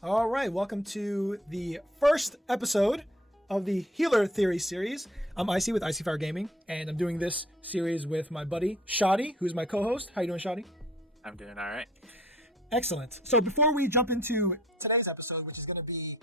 All right, welcome to the first episode of the Healer Theory series. I'm Icy with Icy Fire Gaming, and I'm doing this series with my buddy Shoddy, who's my co-host. How you doing, Shoddy? I'm doing all right. Excellent. So before we jump into today's episode, which is going to be,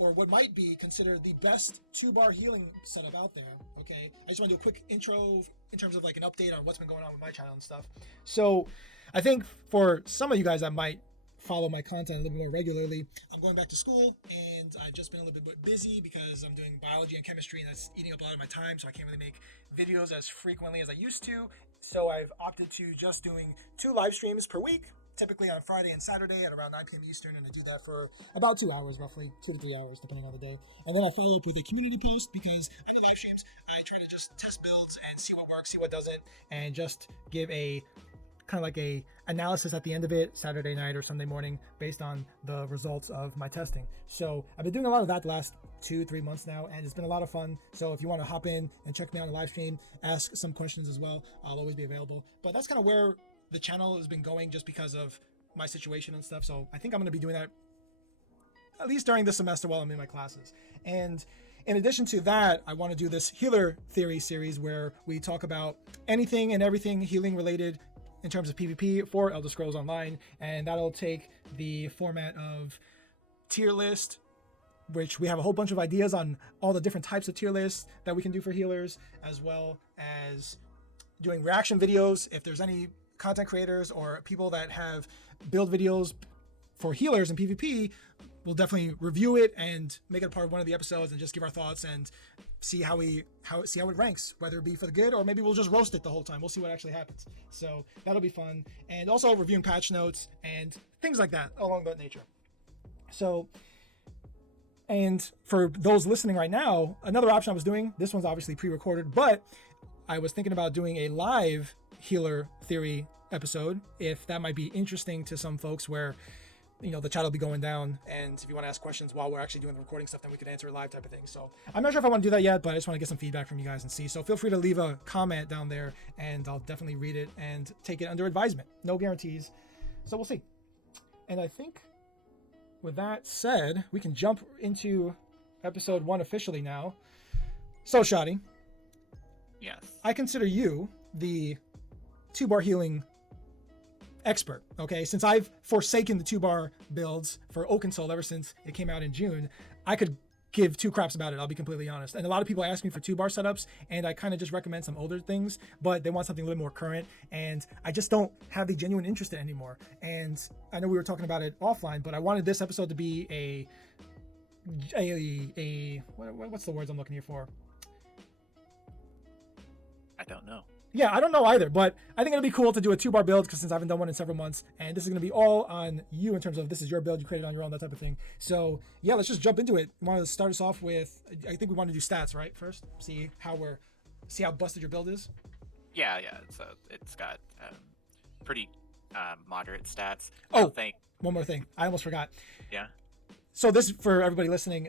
or what might be considered the best 2-bar healing setup out there, okay? I just want to do a quick intro in terms of like an update on what's been going on with my channel and stuff. So I think for some of you guys that might follow my content a little bit more regularly, I'm going back to school and I've just been a little bit busy because I'm doing biology and chemistry, and that's eating up a lot of my time, so I can't really make videos as frequently as I used to. So I've opted to just doing 2 live streams per week, typically on Friday and Saturday at around 9 p.m. Eastern, and I do that for about 2 hours, roughly 2 to 3 hours, depending on the day. And then I follow up with a community post because I do live streams. I try to just test builds and see what works, see what doesn't, and just give a kind of like a analysis at the end of it, Saturday night or Sunday morning, based on the results of my testing. So I've been doing a lot of that the last 2-3 months now, and it's been a lot of fun. So if you want to hop in and check me out on the live stream, ask some questions as well, I'll always be available. But that's kind of where the channel has been going just because of my situation and stuff. So I think I'm going to be doing that at least during the semester while I'm in my classes. And in addition to that, I want to do this Healer Theory series where we talk about anything and everything healing related in terms of PvP for Elder Scrolls Online, and that'll take the format of tier list, which we have a whole bunch of ideas on all the different types of tier lists that we can do for healers, as well as doing reaction videos. If there's any content creators or people that have build videos for healers in PvP, we'll definitely review it and make it a part of one of the episodes and just give our thoughts and see how it ranks, whether it be for the good or maybe we'll just roast it the whole time. We'll see what actually happens. So that'll be fun. And also reviewing patch notes and things like that along that nature. So, and for those listening right now, another option I was doing, this one's obviously pre-recorded, but I was thinking about doing a live Healer Theory episode, if that might be interesting to some folks, where the chat will be going down, and if you want to ask questions while we're actually doing the recording stuff, then we could answer it live type of thing. So I'm not sure if I want to do that yet, but I just want to get some feedback from you guys and see. So feel free to leave a comment down there and I'll definitely read it and take it under advisement. No guarantees. So we'll see. And I think with that said, we can jump into episode 1 officially now. So Shoddy. Yes. I consider you the 2-bar healing expert, okay? Since I've forsaken the 2-bar builds for Oakensoul ever since it came out in June, I could give 2 craps about it, I'll be completely honest. And a lot of people ask me for 2-bar setups, and I kind of just recommend some older things, but they want something a little more current, and I just don't have the genuine interest in it anymore. And I know we were talking about it offline, but I wanted this episode to be what's the words I'm looking here for? I don't know. Yeah, I don't know either, but I think it'll be cool to do a 2-bar build because since I haven't done one in several months, and this is going to be all on you in terms of this is your build, you created on your own, that type of thing. So yeah, let's just jump into it. You want to start us off with, I think we want to do stats, right? First, see how busted your build is. Yeah. So it's got pretty moderate stats. Oh, one more thing. I almost forgot. Yeah. So this, for everybody listening,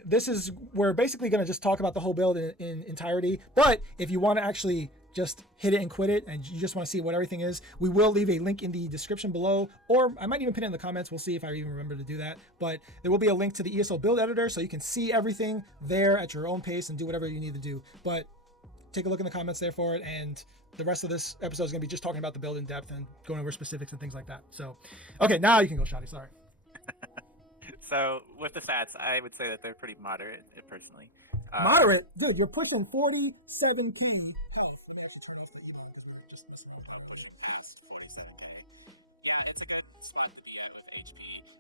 we're basically going to just talk about the whole build in entirety. But if you want to actually just hit it and quit it, and you just want to see what everything is, we will leave a link in the description below, or I might even pin it in the comments. We'll see if I even remember to do that. But there will be a link to the ESO build editor, so you can see everything there at your own pace and do whatever you need to do. But take a look in the comments there for it, and the rest of this episode is going to be just talking about the build in depth and going over specifics and things like that. So, okay, now you can go, Shoddy. Sorry. So with the stats, I would say that they're pretty moderate, personally. Moderate? Dude, you're pushing 47k.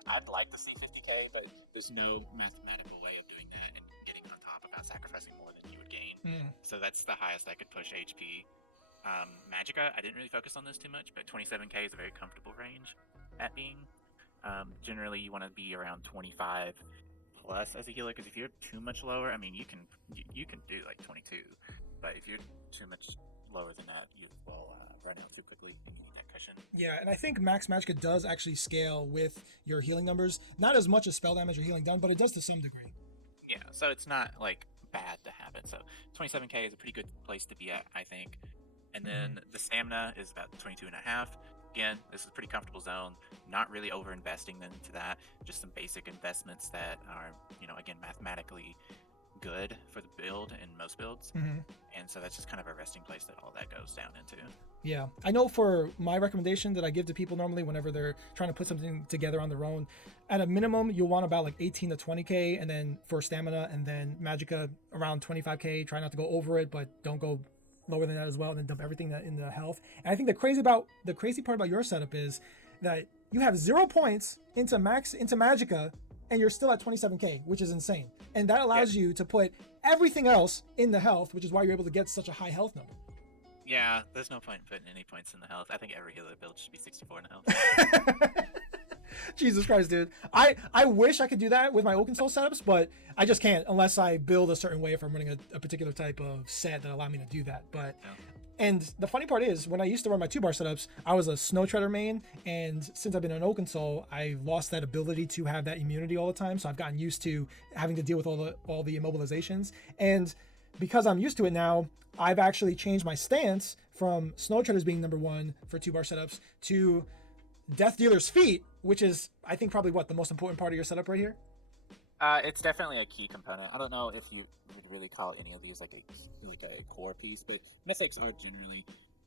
I'd like to see 50k, but there's no mathematical way of doing that and getting on top without sacrificing more than you would gain. So that's the highest I could push HP. Magicka, I didn't really focus on this too much, but 27k is a very comfortable range at being. Generally, you want to be around 25 plus as a healer, because if you're too much lower, I mean, you can do like 22, but if you're too much lower than that, you will run out too quickly and you need that cushion. Yeah, and I think Max Magicka does actually scale with your healing numbers. Not as much as spell damage or healing done, but it does to some degree. Yeah, so it's not like bad to have it. So 27k is a pretty good place to be at, I think. And then the stamina is about 22 and a half. again, this is a pretty comfortable zone. Not really over investing into that. Just some basic investments that are, again, mathematically good for the build in most builds. And so that's just kind of a resting place that all that goes down into. Yeah, I know for my recommendation that I give to people normally whenever they're trying to put something together on their own, at a minimum, you'll want about like 18 to 20K, and then for stamina, and then Magicka around 25K. Try not to go over it, but don't go lower than that as well, and then dump everything in the health. And I think the crazy part about your setup is that you have 0 points into Magicka, and you're still at 27K, which is insane. And that allows you to put everything else in the health, which is why you're able to get such a high health number. Yeah, there's no point in putting any points in the health. I think every healer build should be 64 in the health. Jesus Christ, dude. I wish I could do that with my Oaken Soul setups, but I just can't unless I build a certain way if I'm running a particular type of set that allow me to do that. But and the funny part is, when I used to run my 2-bar setups, I was a Snow Treader main, and since I've been an Oaken Soul, I lost that ability to have that immunity all the time. So I've gotten used to having to deal with all the immobilizations, and because I'm used to it now, I've actually changed my stance from Snow Treaders being number 1 for 2-bar setups to Death Dealer's Feet, which is, I think, probably the most important part of your setup right here. It's definitely a key component. I don't know if you would really call any of these like a core piece, but mythics are generally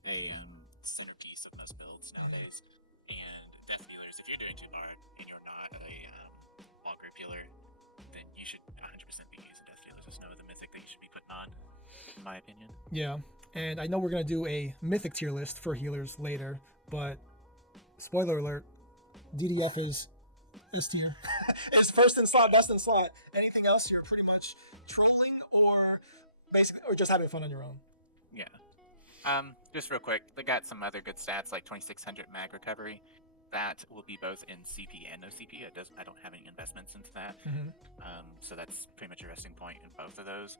a centerpiece of most builds nowadays. And Death Dealers, if you're doing 2-bar and you're not a all group healer, then you should 100% be using Death Dealers. There's no other mythic that you should be putting on, in my opinion. Yeah, and I know we're going to do a mythic tier list for healers later, but spoiler alert, DDF is tier. It's first in slot, best in slot. Anything else, you're pretty much trolling or just having fun on your own. Yeah. Just real quick, they got some other good stats like 2600 mag recovery. That will be both in CP and no CP. I don't have any investments into that. So that's pretty much a resting point in both of those.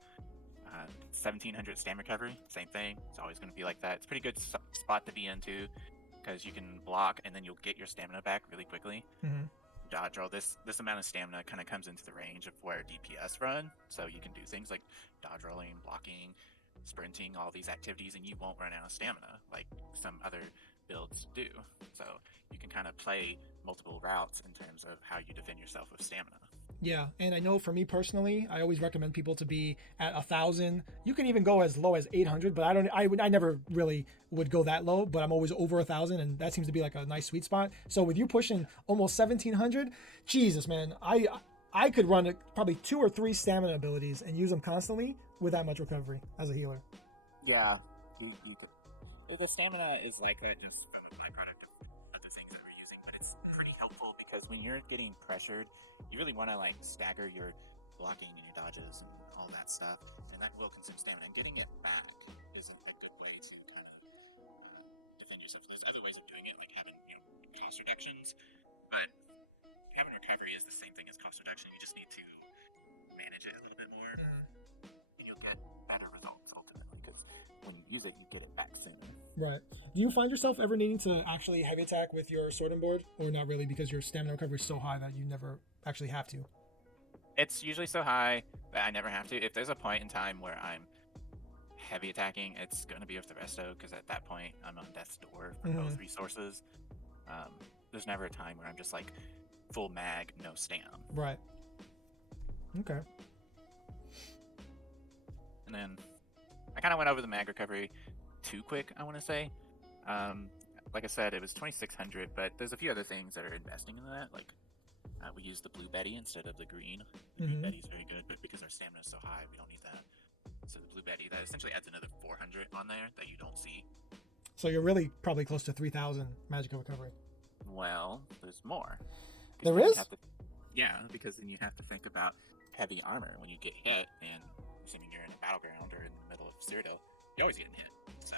1700 stam recovery, same thing. It's always going to be like that. It's a pretty good spot to be into because you can block and then you'll get your stamina back really quickly. Dodge roll. This amount of stamina kind of comes into the range of where DPS run, so you can do things like dodge rolling, blocking, sprinting, all these activities, and you won't run out of stamina like some other builds do. So you can kind of play multiple routes in terms of how you defend yourself with stamina. Yeah, and I know for me personally, I always recommend people to be at 1,000. You can even go as low as 800, but I never really would go that low, but I'm always over 1,000, and that seems to be like a nice sweet spot. So with you pushing almost 1,700, Jesus, man, I could run probably 2 or 3 stamina abilities and use them constantly with that much recovery as a healer. Yeah, the stamina is like that just from a byproduct of the things that we're using, but it's pretty helpful because when you're getting pressured, you really want to like stagger your blocking and your dodges and all that stuff, and that will consume stamina. And getting it back isn't a good way to kind of defend yourself. There's other ways of doing it, like having cost reductions, but having recovery is the same thing as cost reduction. You just need to manage it a little bit more, and you'll get better results ultimately. Because when you use it, you get it back sooner. Right. Do you find yourself ever needing to actually heavy attack with your sword and board, or not really, because your stamina recovery is so high that you never actually have to? It's usually so high that I never have to. If there's a point in time where I'm heavy attacking, it's going to be with the resto, because at that point I'm on death's door for both resources. There's never a time where I'm just like full mag, no stam. Right. Okay. And then I kind of went over the mag recovery too quick, I want to say. Like I said, it was 2600, but there's a few other things that are investing in that. Like we use the blue Betty instead of the green. The green Betty is very good, but because our stamina is so high, we don't need that. So the blue Betty, that essentially adds another 400 on there that you don't see. So you're really probably close to 3,000 magical recovery. Well, there's more. There is? Yeah, because then you have to think about heavy armor when you get hit, and assuming you're in a battleground or in the middle of Cyrodiil, you're always getting hit. So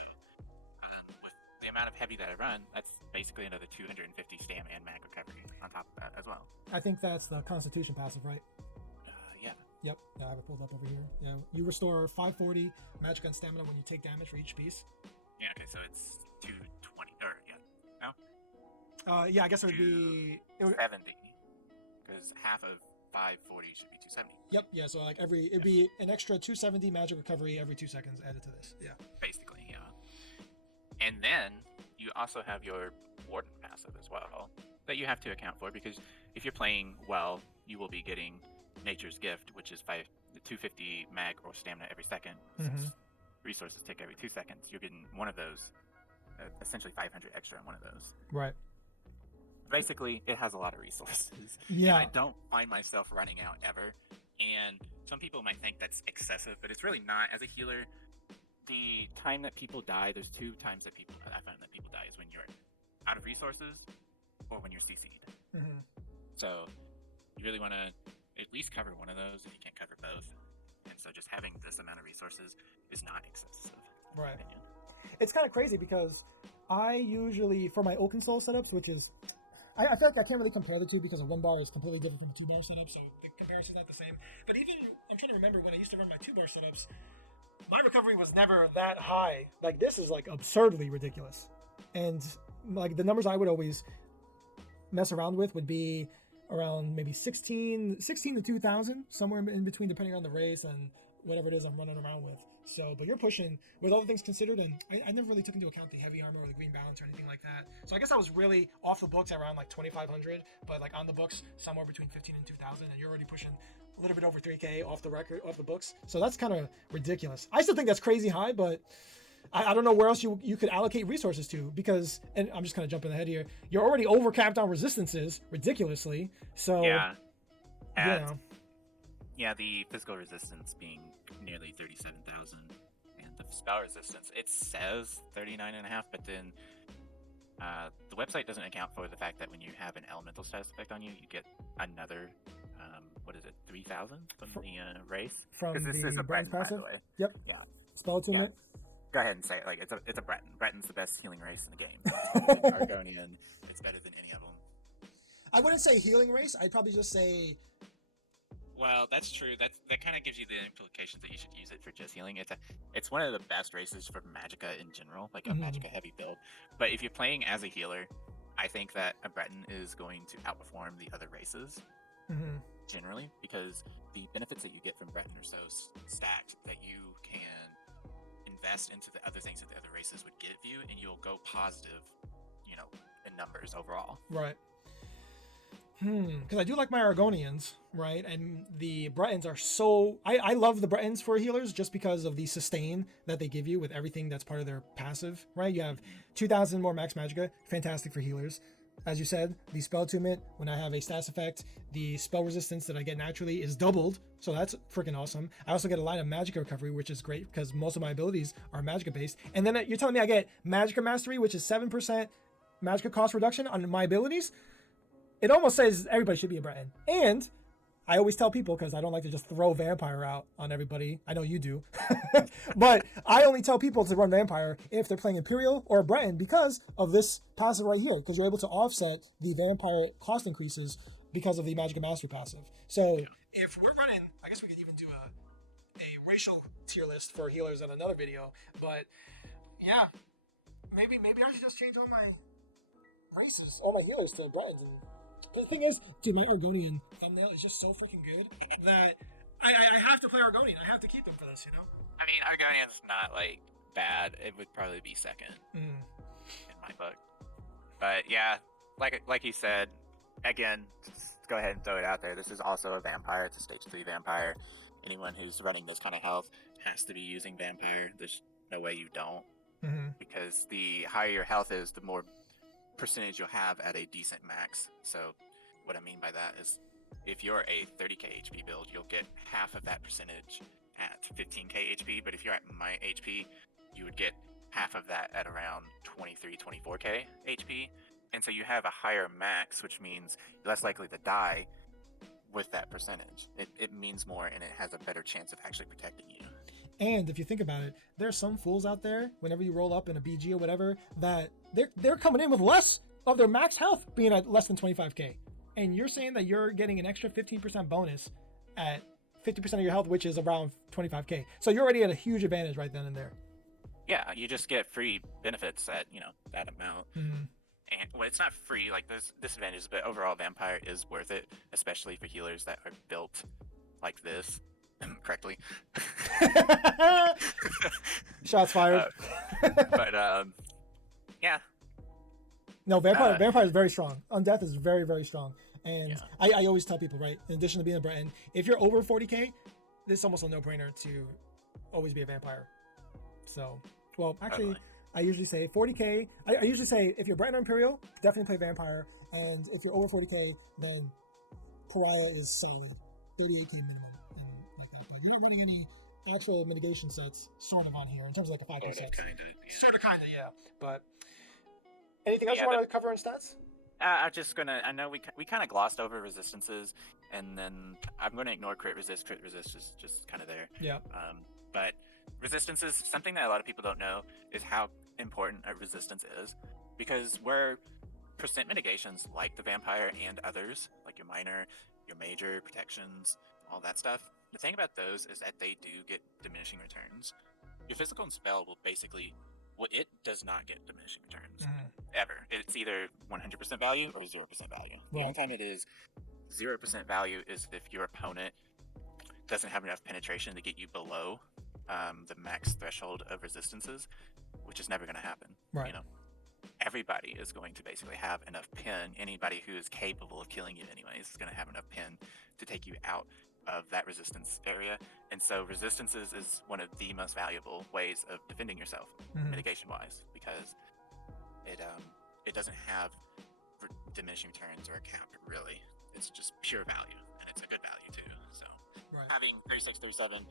with the amount of heavy that I run, that's basically another 250 stam and mag recovery on top of that as well. I think that's the Constitution passive, right? Yeah. Yep, I have it pulled up over here. Yeah, you restore 540 magic and stamina when you take damage for each piece. Yeah, okay, so it's 220, or yeah, no? Yeah, I guess it would be 70, because half of 540 should be 270. Yep, yeah, so like it'd be an extra 270 magic recovery every 2 seconds added to this. Yeah. Basically, yeah. And then you also have your Warden passive as well that you have to account for, because if you're playing well, you will be getting Nature's Gift, which is 250 mag or stamina every second. Since resources tick every 2 seconds, you're getting one of those, essentially 500 extra on one of those. Right. Basically, it has a lot of resources. Yeah. And I don't find myself running out ever. And some people might think that's excessive, but it's really not. As a healer, the time that people die, there's 2 times that I find that people die is when you're out of resources or when you're CC'd. So you really want to at least cover one of those if you can't cover both. And so just having this amount of resources is not excessive. Right. It's kind of crazy because I usually, for my Oaken Soul setups, which is, I feel like I can't really compare the two because a 1-bar is completely different from a 2-bar setup, so the comparison's not the same. But even, I'm trying to remember when I used to run my 2-bar setups, my recovery was never that high. Like, this is like absurdly ridiculous. And like the numbers I would always mess around with would be around maybe 16 to 2,000, somewhere in between, depending on the race and whatever it is I'm running around with. So, but you're pushing with all the things considered, and I never really took into account the heavy armor or the green balance or anything like that. So I guess I was really off the books around like 2,500, but like on the books somewhere between 15 and 2,000, and you're already pushing a little bit over 3K off the books. So that's kind of ridiculous. I still think that's crazy high, but I don't know where else you could allocate resources to, because, and I'm just kind of jumping ahead here, you're already overcapped on resistances ridiculously. So yeah, you know. The physical resistance being nearly 37,000, and the spell resistance, it says 39.5, but then the website doesn't account for the fact that when you have an elemental status effect on you, you get another 3,000 from the race. From this the is a Breton's Breton, passive? by the way. Yep. Yeah. Spell attunement. Yeah. Go ahead and say it. Like it's a Breton. Breton's the best healing race in the game. Argonian, it's better than any of them. I wouldn't say healing race. I'd probably just say. Well, that's true. That kind of gives you the implications that you should use it for just healing. It's one of the best races for Magicka in general, like a Magicka heavy build. But if you're playing as a healer, I think that a Breton is going to outperform the other races generally, because the benefits that you get from Breton are so stacked that you can invest into the other things that the other races would give you, and you'll go positive, in numbers overall. Right. Because I do like my Argonians, right? And the Bretons are so... I love the Bretons for healers just because of the sustain that they give you with everything that's part of their passive, right? You have 2,000 more max Magicka, fantastic for healers. As you said, the spell attunement, when I have a status effect, the spell resistance that I get naturally is doubled, so that's freaking awesome. I also get a line of Magicka recovery, which is great because most of my abilities are Magicka based. And then you're telling me I get Magicka mastery, which is 7% Magicka cost reduction on my abilities? It almost says everybody should be a Breton. And I always tell people, because I don't like to just throw Vampire out on everybody. I know you do. But I only tell people to run Vampire if they're playing Imperial or Breton because of this passive right here. Because you're able to offset the Vampire cost increases because of the Magicka Mastery passive. So if we're running, I guess we could even do a racial tier list for healers in another video. But yeah, maybe I should just change all my races, all my healers to Bretons. And the thing is, dude, my Argonian thumbnail is just so freaking good that I have to play Argonian. I have to keep them for this, I mean, Argonian's not, bad. It would probably be second in my book. But, yeah, like you said, again, just go ahead and throw it out there. This is also a Vampire. It's a Stage 3 Vampire. Anyone who's running this kind of health has to be using Vampire. There's no way you don't. Because the higher your health is, the more percentage you'll have at a decent max. So what I mean by that is if you're a 30k HP build, you'll get half of that percentage at 15k HP, but if you're at my HP, you would get half of that at around 24k HP. And so you have a higher max, which means you're less likely to die with that percentage. It means more, and it has a better chance of actually protecting you. And if you think about it, there's some fools out there, whenever you roll up in a BG or whatever, that they're coming in with less of their max health being at less than 25k. And you're saying that you're getting an extra 15% bonus at 50% of your health, which is around 25k. So you're already at a huge advantage right then and there. Yeah, you just get free benefits at, that amount. And well, it's not free, there's disadvantages, but overall Vampire is worth it, especially for healers that are built like this. Correctly. Shots fired. But yeah, No, vampire is very strong. Undeath is very, very strong. And Yeah. I always tell people, right, in addition to being a Breton, if you're over 40k, this is almost a no-brainer to always be a vampire. So, well, actually, Totally. I usually say 40k. I usually say if you're Breton or Imperial, definitely play vampire. And if you're over 40k, then Pariah is solid. 38k minimum and like that. But you're not running any actual mitigation sets sort of on here in terms of like a 5k set. Sort of, kind of, yeah. But anything else you want to cover in stats? I'm just gonna. I know we kind of glossed over resistances, and then I'm gonna ignore crit resist. Crit resist is just kind of there. Yeah. But resistances, something that a lot of people don't know is how important a resistance is, because where percent mitigations like the vampire and others, like your minor, your major protections, all that stuff. The thing about those is that they do get diminishing returns. Your physical and spell will basically, well, it does not get diminishing returns ever. It's either 100% value or 0% value. The only time it is 0% value is if your opponent doesn't have enough penetration to get you below the max threshold of resistances, which is never going to happen. Right. You know, everybody is going to basically have enough pin. Anybody who is capable of killing you, anyways, is going to have enough pin to take you out of that resistance area. And so resistances is one of the most valuable ways of defending yourself, mitigation wise, because it doesn't have diminishing returns or a cap, really. It's just pure value, and it's a good value too. So having 37,000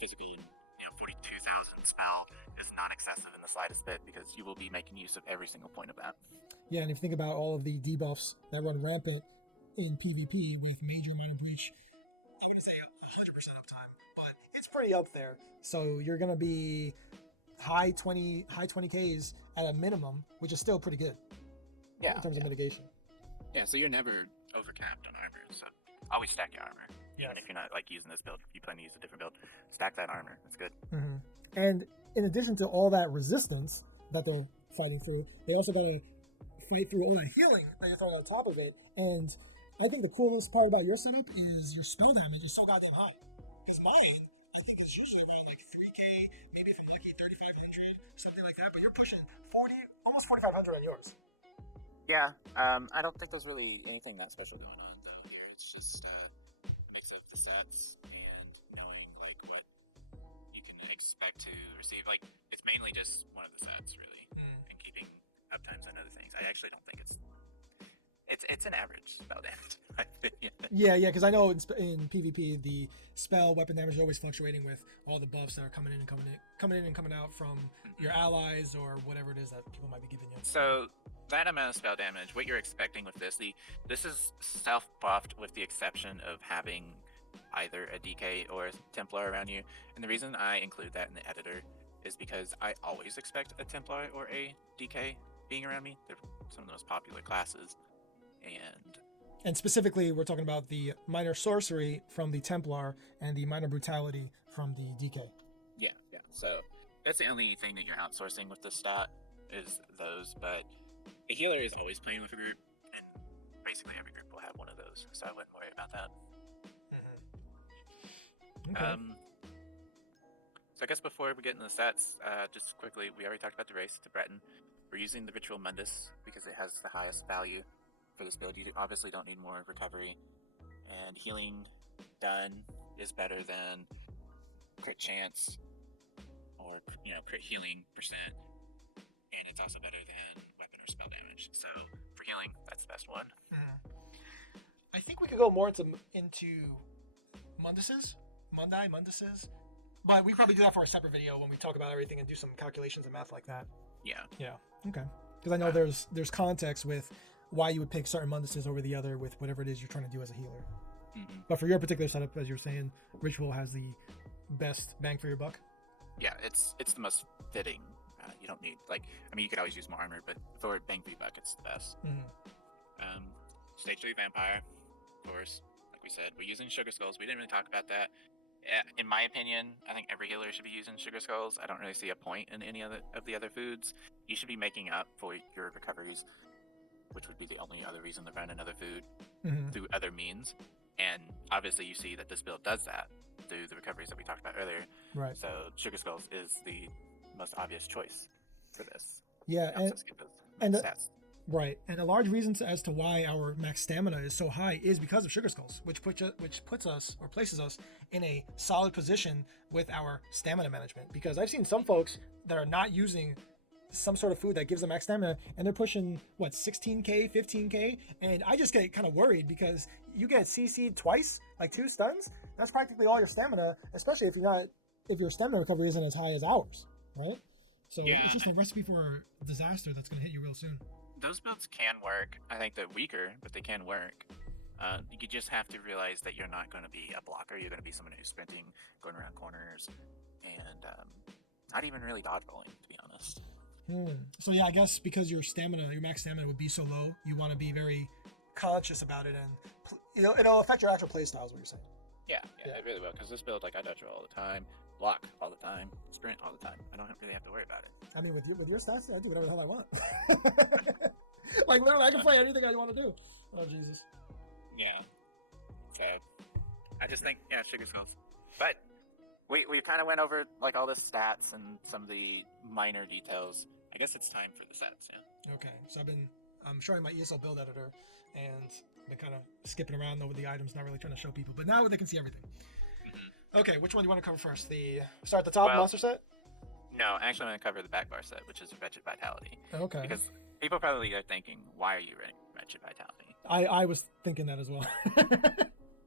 physical and 42,000 spell is not excessive in the slightest bit, because you will be making use of every single point of that. Yeah, and if you think about all of the debuffs that run rampant in PvP with Major, Minor Breach, I wouldn't say 100% uptime, but it's pretty up there. So you're going to be high 20Ks at a minimum, which is still pretty good in terms of mitigation. Yeah, so you're never overcapped on armor, so always stack your armor. Even if you're not like using this build, if you plan to use a different build, stack that armor. That's good. And in addition to all that resistance that they're fighting through, they also got to fight through all that healing that you're throwing on top of it. And I think the coolest part about your setup is your spell damage is so goddamn high. Because mine, I think it's usually around like 3k, maybe if I'm lucky 3,500, something like that. But you're pushing 40, almost 4,500 on yours. Yeah, I don't think there's really anything that special going on though here. It's just mix of the sets and knowing like what you can expect to receive. Like it's mainly just one of the sets really, and keeping uptimes and other things. I actually don't think it's an average spell damage in my opinion. Yeah, because I know in PvP the spell weapon damage is always fluctuating with all the buffs that are coming in and coming out from your allies or whatever it is that people might be giving you. So that amount of spell damage, what you're expecting with this is self-buffed with the exception of having either a DK or a Templar around you. And the reason I include that in the editor is because I always expect a Templar or a DK being around me. They're some of the most popular classes. And specifically, we're talking about the minor sorcery from the Templar and the minor brutality from the DK. Yeah. So that's the only thing that you're outsourcing with this stat is those. But the healer is always playing with a group, and basically every group will have one of those. So I wouldn't worry about that. Okay. So I guess before we get into the stats, just quickly, we already talked about the race to Breton. We're using the Ritual Mundus because it has the highest value for this build. You obviously don't need more recovery, and healing done is better than crit chance or crit healing percent, and it's also better than weapon or spell damage. So for healing, that's the best one. I think we could go more into Munduses, but we probably do that for a separate video when we talk about everything and do some calculations and math like that. Yeah. Okay. Because I know there's context with why you would pick certain Munduses over the other with whatever it is you're trying to do as a healer. But for your particular setup, as you're saying, Ritual has the best bang for your buck. Yeah, it's the most fitting. You don't need you could always use more armor, but for bang for your buck, it's the best. Stage 3 Vampire, of course. Like we said, we're using Sugar Skulls. We didn't really talk about that. In my opinion, I think every healer should be using Sugar Skulls. I don't really see a point in any of the other foods. You should be making up for your recoveries, which would be the only other reason to run another food through other means. And obviously you see that this build does that through the recoveries that we talked about earlier. Right. So Sugar Skulls is the most obvious choice for this. Yeah, and Right, and a large reason as to why our max stamina is so high is because of sugar skulls, which puts us or places us in a solid position with our stamina management. Because I've seen some folks that are not using some sort of food that gives them max stamina, and they're pushing 16k, 15k, and I just get kind of worried because you get CC'd twice, like 2 stuns. That's practically all your stamina, especially if your stamina recovery isn't as high as ours, right? So it's just a recipe for disaster that's going to hit you real soon. Those builds can work. I think they're weaker, but they can work. You just have to realize that you're not going to be a blocker. You're going to be someone who's sprinting, going around corners, and not even really dodge rolling, to be honest. So yeah, I guess because your max stamina would be so low, you want to be very conscious about it, and it'll affect your actual play style, is what you're saying. Yeah, it really will. Because this build, like, I dodge roll all the time, block all the time, sprint all the time. I don't really have to worry about it. I mean, with your stats, I do whatever the hell I want. Like, literally, I can play anything I want to do. Oh, Jesus. Yeah. Okay. I just think, sugar skulls. But we kind of went over, like, all the stats and some of the minor details. I guess it's time for the sets, yeah. Okay, so I'm showing my ESO build editor, and been kind of skipping around over the items, not really trying to show people, but now they can see everything. Mm-hmm. Okay, which one do you want to cover first? Start at the top, monster set? No, actually I'm going to cover the back bar set, which is Wretched Vitality. Okay. Because people probably are thinking, why are you running Wretched Vitality? I was thinking that as well.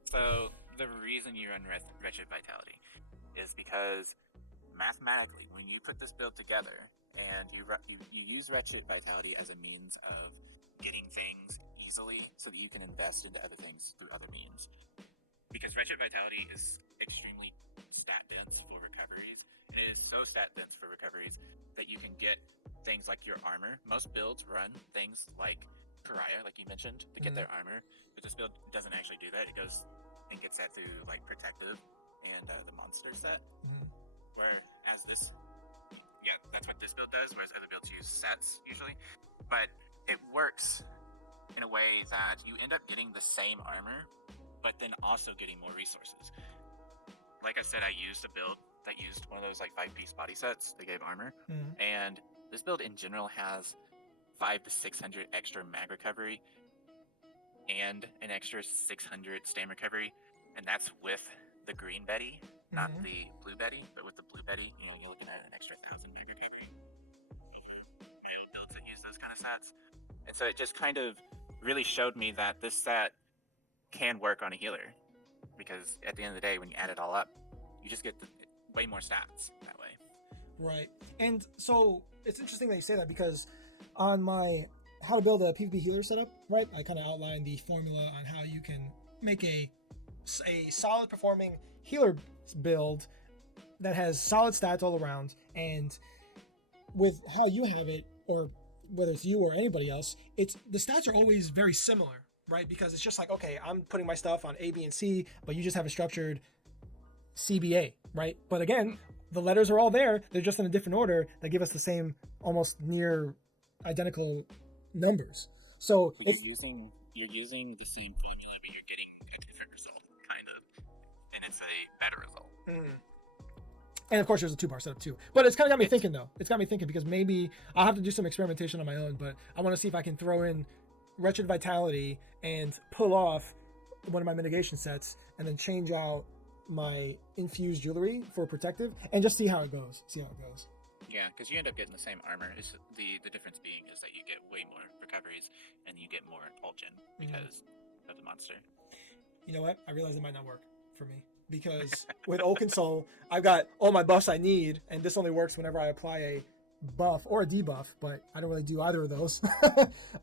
So, the reason you run Wretched Vitality is because mathematically, when you put this build together and you use Wretched Vitality as a means of getting things easily so that you can invest into other things through other means. Because Wretched Vitality is extremely stat dense for recoveries, and it is so stat dense for recoveries that you can get things like your armor. Most builds run things like Pariah, like you mentioned, to get their armor, but this build doesn't actually do that. It goes and gets that through like Protective and the monster set, whereas this, that's what this build does, whereas other builds use sets usually. But it works in a way that you end up getting the same armor, but then also getting more resources. Like I said, I used a build that used one of those like 5-piece body sets that gave armor, and this build in general has 500 to 600 extra mag recovery and an extra 600 stam recovery, and that's with the green Betty, not the blue Betty, but with the blue Betty, you're looking at an extra 1,000 mag recovery over my old builds that use those kind of sets. And so it just kind of really showed me that this set can work on a healer, because at the end of the day, when you add it all up, you just get way more stats that way. Right. And so it's interesting that you say that, because on my how to build a PvP healer setup, right, I kind of outlined the formula on how you can make a solid performing healer build that has solid stats all around. And with how you have it, or whether it's you or anybody else, the stats are always very similar, right? Because it's just like, okay, I'm putting my stuff on A, B, and C, but you just have a structured CBA, right? But again, the letters are all there. They're just in a different order that give us the same, almost near identical numbers. So you're using the same formula, but you're getting a different result, kind of, and it's a better result. And of course, there's a 2-bar setup too. But it's kind of got me thinking, though. It's got me thinking, because maybe I'll have to do some experimentation on my own, but I want to see if I can throw in Wretched Vitality and pull off one of my mitigation sets, and then change out my infused jewelry for Protective, and just see how it goes. Yeah, because you end up getting the same armor. It's the difference being is that you get way more recoveries and you get more ult-gen because of the monster. You know what? I realize it might not work for me, because with Oaken Soul, I've got all my buffs I need, and this only works whenever I apply a buff or a debuff, but I don't really do either of those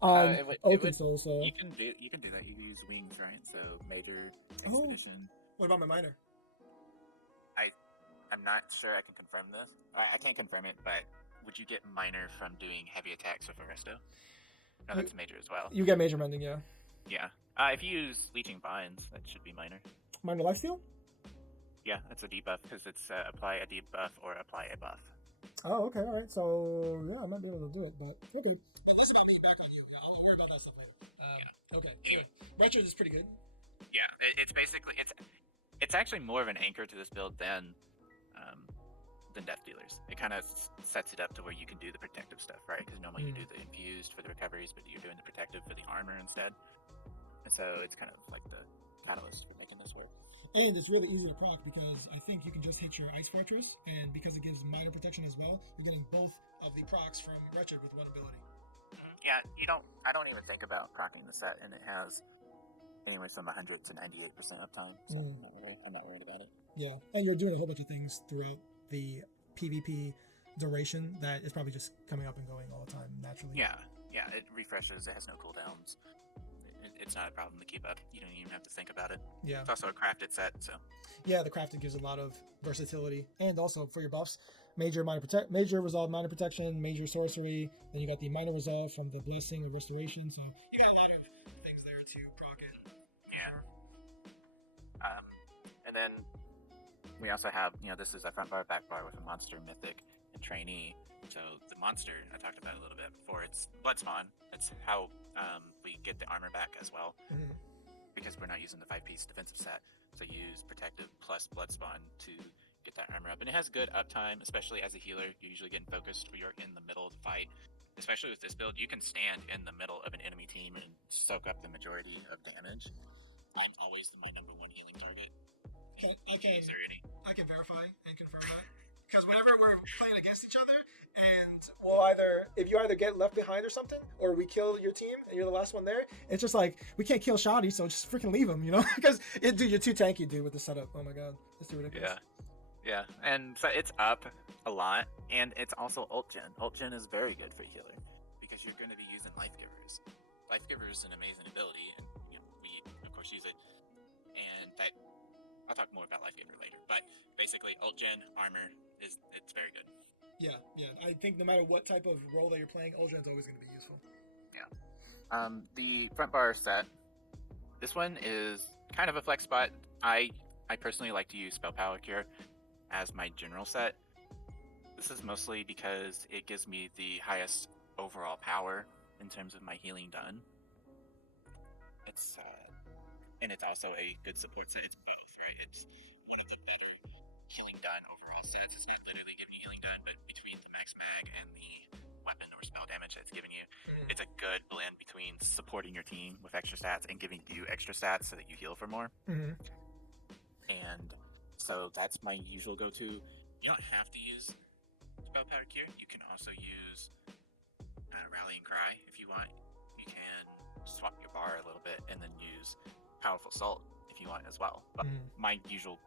on Oaken Soul. So you can do that. You can use wings, right? So major expedition. What about my minor? I'm not sure I can confirm this. I can't confirm it, but would you get minor from doing heavy attacks with Arresto? No, that's major as well. You get major mending, yeah. Yeah. If you use Leeching Vines, that should be minor. Minor lifesteal? Yeah, that's a debuff, because it's apply a debuff or apply a buff. Oh, okay, all right. So, yeah, I might be able to do it, but okay. So this is going to be back on you. I'll worry about that stuff later. Okay, anyway. Retro is pretty good. Yeah, it's basically, it's actually more of an anchor to this build than than death dealers. It kind of sets it up to where you can do the protective stuff, right? Because normally you do the infused for the recoveries, but you're doing the protective for the armor instead. And so it's kind of like the catalyst for making this work. And it's really easy to proc because I think you can just hit your Ice Fortress, and because it gives minor protection as well, you're getting both of the procs from Wretched with one ability. Yeah, I don't even think about procking the set, and it has anywhere from 100 to 98% uptime, so I'm not worried about it. Yeah, and you're doing a whole bunch of things throughout the PvP duration that is probably just coming up and going all the time naturally. Yeah, it refreshes, it has no cooldowns. It's not a problem to keep up. You don't even have to think about it. Yeah. It's also a crafted set, so. Yeah, the crafted gives a lot of versatility, and also for your buffs, major resolve, minor protection, major sorcery. Then you got the minor resolve from the blessing of restoration. So you got a lot of things there to proc it. Yeah. And then we also have, this is a front bar, back bar with a monster, mythic, and trainee. So the monster I talked about a little bit before. It's blood spawn. That's how we get the armor back as well, because we're not using the 5-piece defensive set. So you use protective plus blood spawn to get that armor up, and it has good uptime, especially as a healer. You're usually getting focused or you're in the middle of the fight. Especially with this build, you can stand in the middle of an enemy team and soak up the majority of damage. I'm always my number one healing target. I can verify and confirm that. Because whenever we're playing against each other, and if you either get left behind or something, or we kill your team and you're the last one there, it's just like, we can't kill Shoddy, so just freaking leave him, Because, dude, you're too tanky, dude, with the setup. Oh my god, it's too ridiculous. Yeah, and so it's up a lot, and it's also ult gen. Ult gen is very good for a healer, because you're going to be using Life Givers. Life Giver is an amazing ability, and we, of course, use it. And I'll talk more about Life Giver later, but basically, ult gen, armor, it's very good. Yeah, I think no matter what type of role that you're playing, ult gen is always going to be useful. Yeah. The front bar set, this one is kind of a flex spot. I personally like to use Spell Power Cure as my general set. This is mostly because it gives me the highest overall power in terms of my healing done. And it's also a good support set. It's both, right? It's one of the better healing done overall sets. It's not literally giving you healing done, but between the max mag and the weapon or spell damage that it's giving you, it's a good blend between supporting your team with extra stats and giving you extra stats so that you heal for more. And so that's my usual go-to. You don't have to use Spell Power Cure. You can also use Rallying Cry if you want. You can swap your bar a little bit and then use Powerful Salt if you want as well. But my usual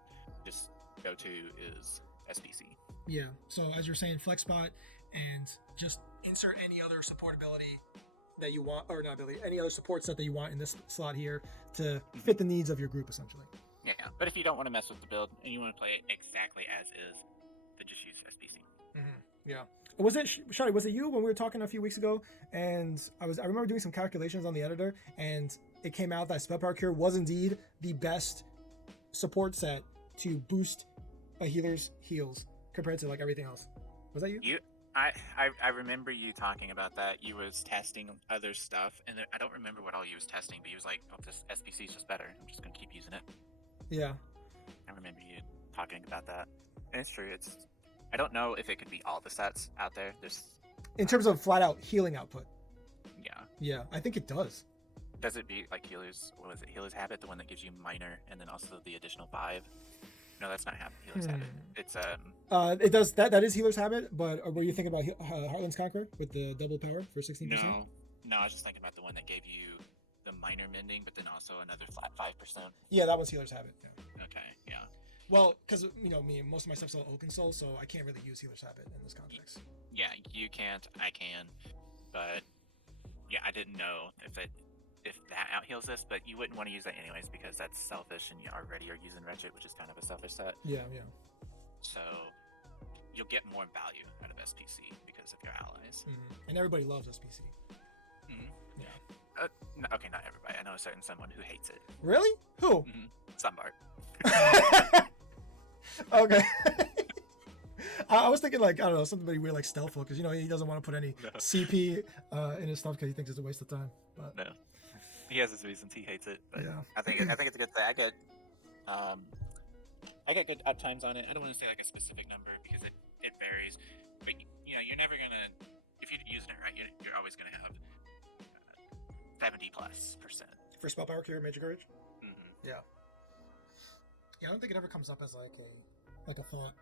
just go-to is SPC. Yeah, so as you're saying, flex spot, and just insert any other support ability that you want, or not ability, any other support set that you want in this slot here to fit the needs of your group, essentially. Yeah, but if you don't want to mess with the build and you want to play it exactly as is, then just use SPC. Yeah. Was it, Shoddy, was it you when we were talking a few weeks ago, and I remember doing some calculations on the editor, and it came out that Spell Power Cure was indeed the best support set to boost a healer's heals compared to like everything else. Was that you? I remember you talking about that. You was testing other stuff, and I don't remember what all you was testing, but he was like, "Oh, this SPC is just better. I'm just gonna keep using it." Yeah. I remember you talking about that. And it's true. I don't know if it could be all the sets out there. In terms of flat out healing output. Yeah. Yeah, I think it does. Does it beat like Healer's? What was it? Healer's Habit, the one that gives you minor, and then also the additional 5. No, that's not Healer's Habit. It's It does that. That is Healer's Habit. But were you thinking about Heartland's Conqueror with the double power for 16%? No, I was just thinking about the one that gave you the minor mending, but then also another flat 5%. Yeah, that one's Healer's Habit. Yeah. Okay. Yeah. Well, because most of my stuff's all Oaken Soul, so I can't really use Healer's Habit in this context. Yeah, you can't. I can, but yeah, I didn't know if that out heals this, but you wouldn't want to use that anyways because that's selfish, and you already are using Wretched, which is kind of a selfish set. Yeah. So you'll get more value out of SPC because of your allies. And everybody loves SPC. Yeah. Okay, not everybody. I know a certain someone who hates it. Really? Who? Sunbart. Okay. I was thinking like, I don't know, something weird like Stealthful, because he doesn't want to put any CP in his stuff because he thinks it's a waste of time. But no, he has his reasons. He hates it. But yeah. I think it's a good thing. I get good uptimes on it. I don't want to say like a specific number because it varies, but you know, you're never gonna, if you're using it right, you're always gonna have 70+%. For spell power cure, Major Courage. Mm-hmm. Yeah. Yeah, I don't think it ever comes up as like a thought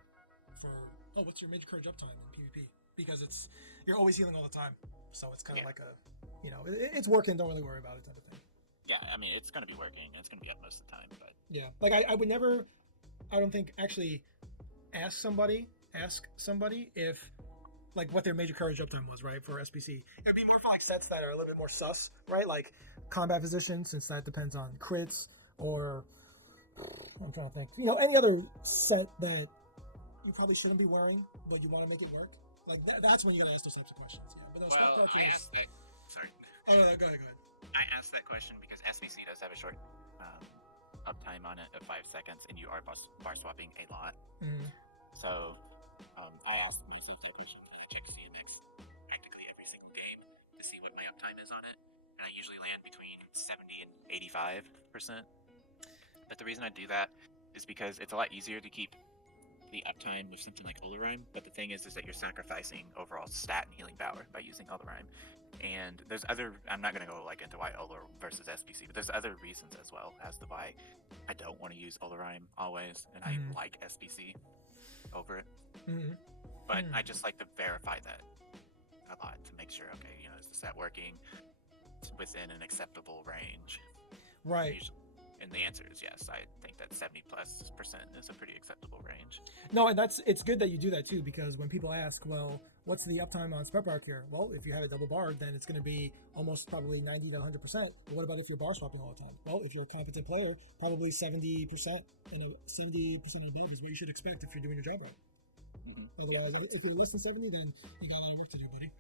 for what's your Major Courage uptime in PvP, because you're always healing all the time, so it's kind of like a, you know, it's working, don't really worry about it type of thing. Yeah, I mean, it's gonna be working, it's gonna be up most of the time, but yeah, like I would never, I don't think, actually ask somebody if like what their Major Courage uptime was, right, for SPC. It would be more for like sets that are a little bit more sus, right, like Combat Physician, since that depends on crits, or I'm trying to think, you know, any other set that you probably shouldn't be wearing, but you want to make it work. Like that's when you gotta ask those types of questions. Yeah, but those I asked that. Sorry. Oh no, go ahead. I asked that question because SBC does have a short uptime on it of 5 seconds, and you are bar swapping a lot. Mm-hmm. So I asked myself that question. I check CMX practically every single game to see what my uptime is on it, and I usually land between 70 and 85%. But the reason I do that is because it's a lot easier to keep the uptime with something like Olorime, but the thing is that you're sacrificing overall stat and healing power by using Olorime. And there's other, I'm not going to go like into why Olor versus SPC, but there's other reasons as well as to why I don't want to use Olorime always, and I like SPC over it. But I just like to verify that a lot to make sure, okay, you know, is the set working within an acceptable range? Right. Usually, and the answer is yes. I think that 70+% is a pretty acceptable range. No, and it's good that you do that too, because when people ask, well, what's the uptime on spell power cure? Well, if you had a double bar, then it's going to be almost probably 90 to 100%. But what about if you're bar swapping all the time? Well, if you're a competent player, probably 70%, and 70% above is what you should expect if you're doing your job right. Otherwise, if you're less than 70, then you got a lot of work to do, buddy.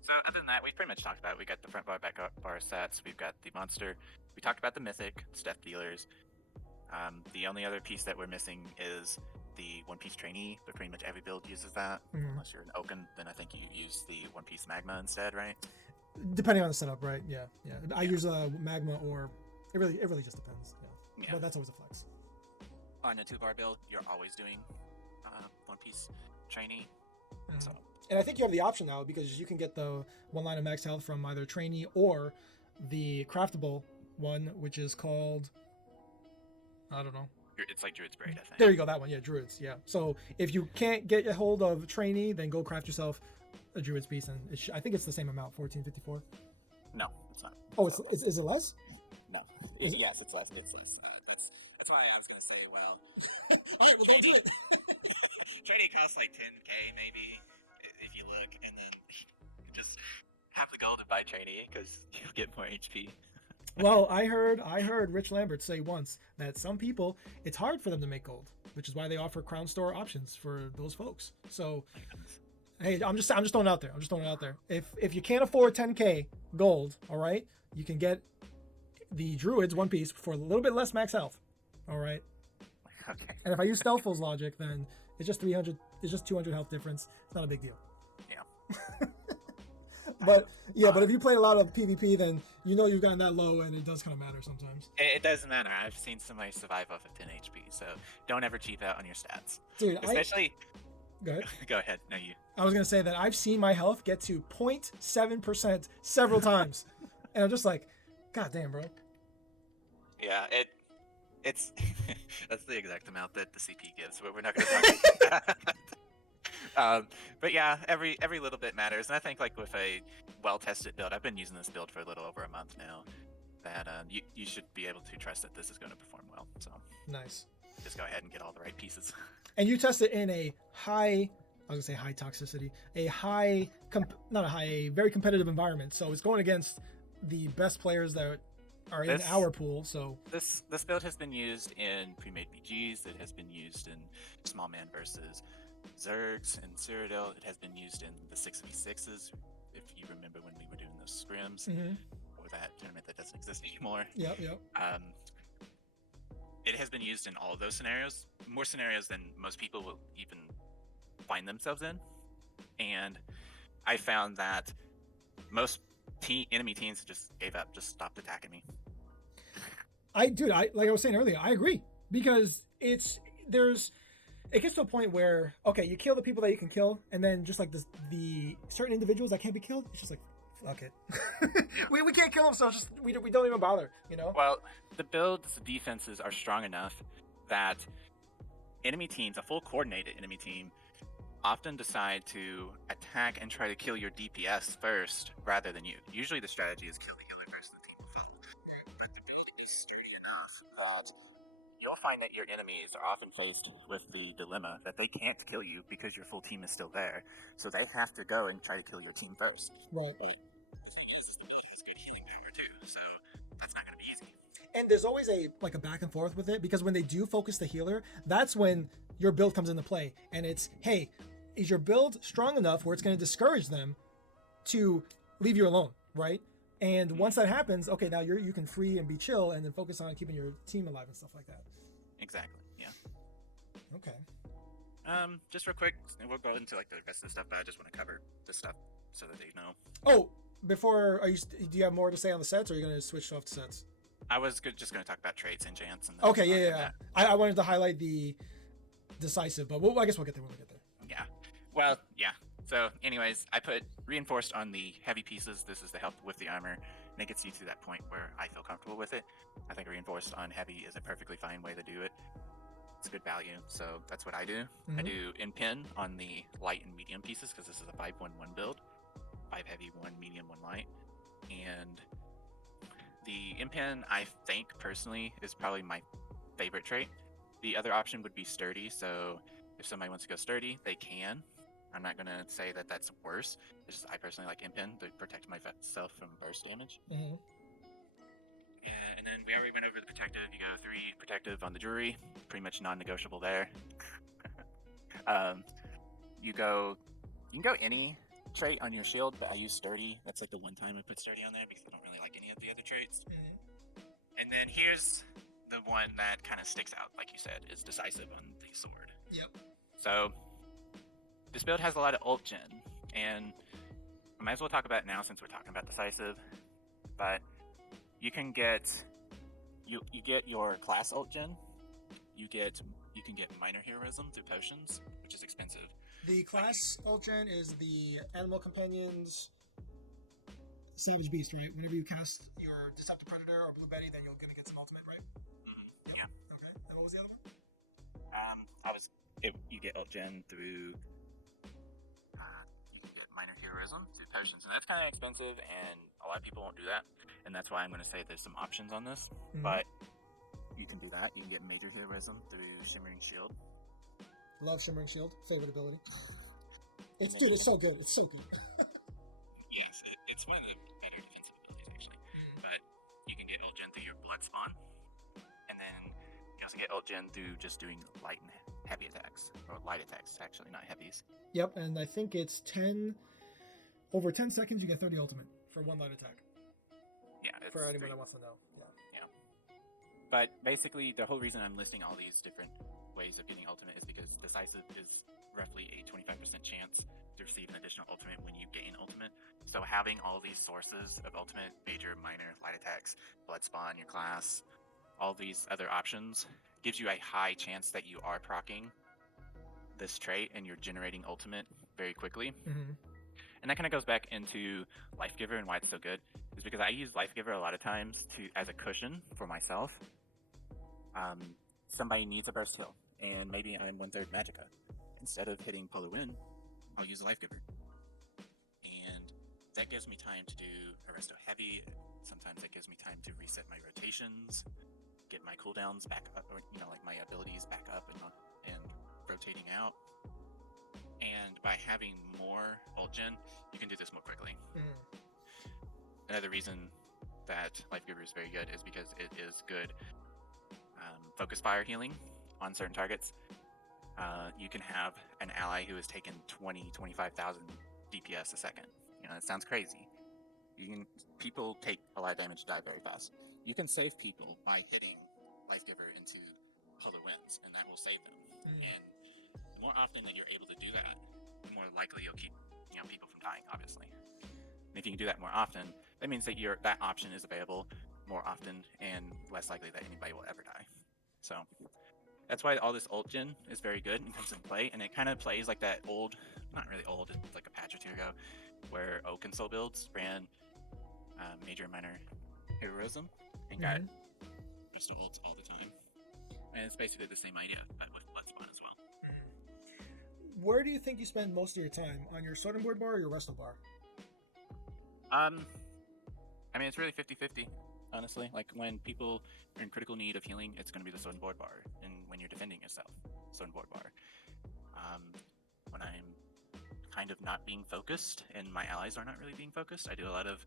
So other than that, we pretty much talked about it. We got the front bar, back bar sets. We've got the monster. We talked about the mythic, Death Dealers. The only other piece that we're missing is the One Piece trainee, but pretty much every build uses that. Unless you're an Oaken, then I think you use the One Piece Magma instead, right? Depending on the setup, right? Yeah. I use Magma, or it really just depends. Yeah. But that's always a flex. On a 2-bar build, you're always doing One Piece trainee. So. And I think you have the option now, because you can get the 1 line of max health from either trainee or the craftable one, which is called, I don't know. It's like Druid's Braid, I think. There you go, that one. Yeah, Druids. Yeah. So if you can't get a hold of trainee, then go craft yourself a Druid's piece, and I think it's the same amount, 1454. No, it's not. Oh, is it less? No. Yes, it's less. It's less. That's why I was gonna say, well. All right, well, don't do it. Trading costs like 10k maybe, if you look, and then just have the gold to buy trainee because you'll get more HP. Well, I heard Rich Lambert say once that some people, it's hard for them to make gold, which is why they offer Crown Store options for those folks. So, hey, I'm just throwing it out there. If you can't afford 10k gold, all right, you can get the Druids One Piece for a little bit less max health. All right. Okay. And if I use Stealthful's logic, then it's just 300. It's just 200 health difference. It's not a big deal. Yeah. But if you play a lot of PvP, then you know you've gotten that low, and it does kind of matter sometimes. It doesn't matter. I've seen somebody survive off of 10 HP, so don't ever cheap out on your stats. Dude, especially. Go ahead. Go ahead. No, you. I was gonna say that I've seen my health get to 0.7% several times, and I'm just like, God damn, bro. Yeah, it's that's the exact amount that the CP gives, but we're not going to talk about that. But yeah, every little bit matters, and I think like with a well-tested build, I've been using this build for a little over a month now, that you should be able to trust that this is going to perform well. So nice. Just go ahead and get all the right pieces. And you test it in a high, I was gonna say high toxicity, a very competitive environment. So it's going against the best players that are in our pool. So this build has been used in pre-made BGs. It has been used in Small Man versus Zergs and Cyrodiil. It has been used in the 6v6s. If you remember when we were doing those scrims, or that tournament that doesn't exist anymore. Yep. It has been used in all of those scenarios, more scenarios than most people will even find themselves in. And I found that most enemy teams just gave up, just stopped attacking me. Like I was saying earlier, I agree. because it gets to a point where, okay, you kill the people that you can kill, and then just like the certain individuals that can't be killed, it's just like, fuck it. we can't kill them, so just we don't even bother, you know? Well, the build's defenses are strong enough that enemy teams, a full coordinated enemy team, often decide to attack and try to kill your DPS first rather than you. Usually the strategy is kill the healer first and the team will follow. But the build is sturdy enough that you'll find that your enemies are often faced with the dilemma that they can't kill you because your full team is still there. So they have to go and try to kill your team first. Right. But the thing is the build has good healing power too, so that's not going to be easy. And there's always a back and forth with it, because when they do focus the healer, that's when your build comes into play. And it's, hey, is your build strong enough where it's going to discourage them to leave you alone, right? And once that happens, okay, now you can free and be chill and then focus on keeping your team alive and stuff like that. Exactly, yeah. Okay. Just real quick, we'll go into like the rest of the stuff, but I just want to cover this stuff so that they know. Oh, before, do you have more to say on the sets, or are you going to switch off to sets? I was just going to talk about traits, enchants, and okay, yeah. I wanted to highlight the decisive, but I guess we'll get there when we get there. Yeah. Well, yeah. So, anyways, I put reinforced on the heavy pieces. This is to help with the armor, and it gets you to that point where I feel comfortable with it. I think reinforced on heavy is a perfectly fine way to do it. It's good value, so that's what I do. I do in-pin on the light and medium pieces because this is a 5-1-1 build. 5 heavy, 1 medium, 1 light. And the in-pin, I think, personally, is probably my favorite trait. The other option would be sturdy, so if somebody wants to go sturdy, they can. I'm not going to say that that's worse. It's just I personally like in-pin to protect myself from burst damage. Yeah, and then we already went over the protective. You go 3 protective on the jewelry, pretty much non-negotiable there. You can go any trait on your shield, but I use sturdy. That's like the one time I put sturdy on there because I don't really like any of the other traits. And then here's the one that kind of sticks out, like you said, is decisive on the sword. Yep. So this build has a lot of ult gen, and I might as well talk about it now since we're talking about decisive. But you can get you get your class ult gen. You can get minor heroism through potions, which is expensive. The class ult gen is the animal companions Savage Beast, right? Whenever you cast your Deceptive Predator or Blue Betty, then you're gonna get some ultimate, right? Yep. Yeah. Okay. And what was the other one? You get ult gen through. You can get minor heroism through potions, and that's kind of expensive, and a lot of people won't do that. And that's why I'm going to say there's some options on this, but you can do that. You can get major heroism through Shimmering Shield. Love Shimmering Shield, favorite ability. It's so good. It's so good. Yes, it's one of the better defensive abilities actually. But you can get ult gen through your blood spawn, and then you also get ult gen through just doing light and heavy attacks, or light attacks actually, not heavies. Yep, and I think it's 10 over 10 seconds you get 30 ultimate for one light attack. Yeah, for anyone that wants to know. Yeah. But basically, the whole reason I'm listing all these different ways of getting ultimate is because decisive is roughly a 25% chance to receive an additional ultimate when you gain ultimate. So having all these sources of ultimate, major, minor, light attacks, blood spawn, your class, all these other options gives you a high chance that you are proccing this trait and you're generating ultimate very quickly. And that kind of goes back into Life Giver and why it's so good, is because I use Life Giver a lot of times as a cushion for myself. Somebody needs a burst heal, and maybe I'm 1/3 Magicka. Instead of hitting Polar Wind, I'll use a Life Giver. And that gives me time to do Arresto Heavy. Sometimes that gives me time to reset my rotations, get my cooldowns back up, or like my abilities back up and rotating out. And by having more ult gen, you can do this more quickly. Another reason that Life Giver is very good is because it is good focus fire healing on certain targets. You can have an ally who has taken 25,000 DPS a second. That sounds crazy. People take a lot of damage to die very fast. You can save people by hitting Life Giver into Polar Winds, and that will save them. And the more often that you're able to do that, the more likely you'll keep people from dying, obviously. And if you can do that more often, that means that that option is available more often and less likely that anybody will ever die. So That's why all this ult gen is very good and comes in play, and it kind of plays like that old, not really old, it's like a patch or two ago, where Oak and Soul builds ran major and minor heroism and got just ults all the time. And it's basically the same idea, but with Bloodspawn as well. Where do you think you spend most of your time? On your Sword and Board bar or your Resto bar? I mean, it's really 50-50, honestly. Like, when people are in critical need of healing, it's going to be the Sword and Board bar. And when you're defending yourself, Sword and Board bar. When I'm kind of not being focused and my allies are not really being focused, I do a lot of,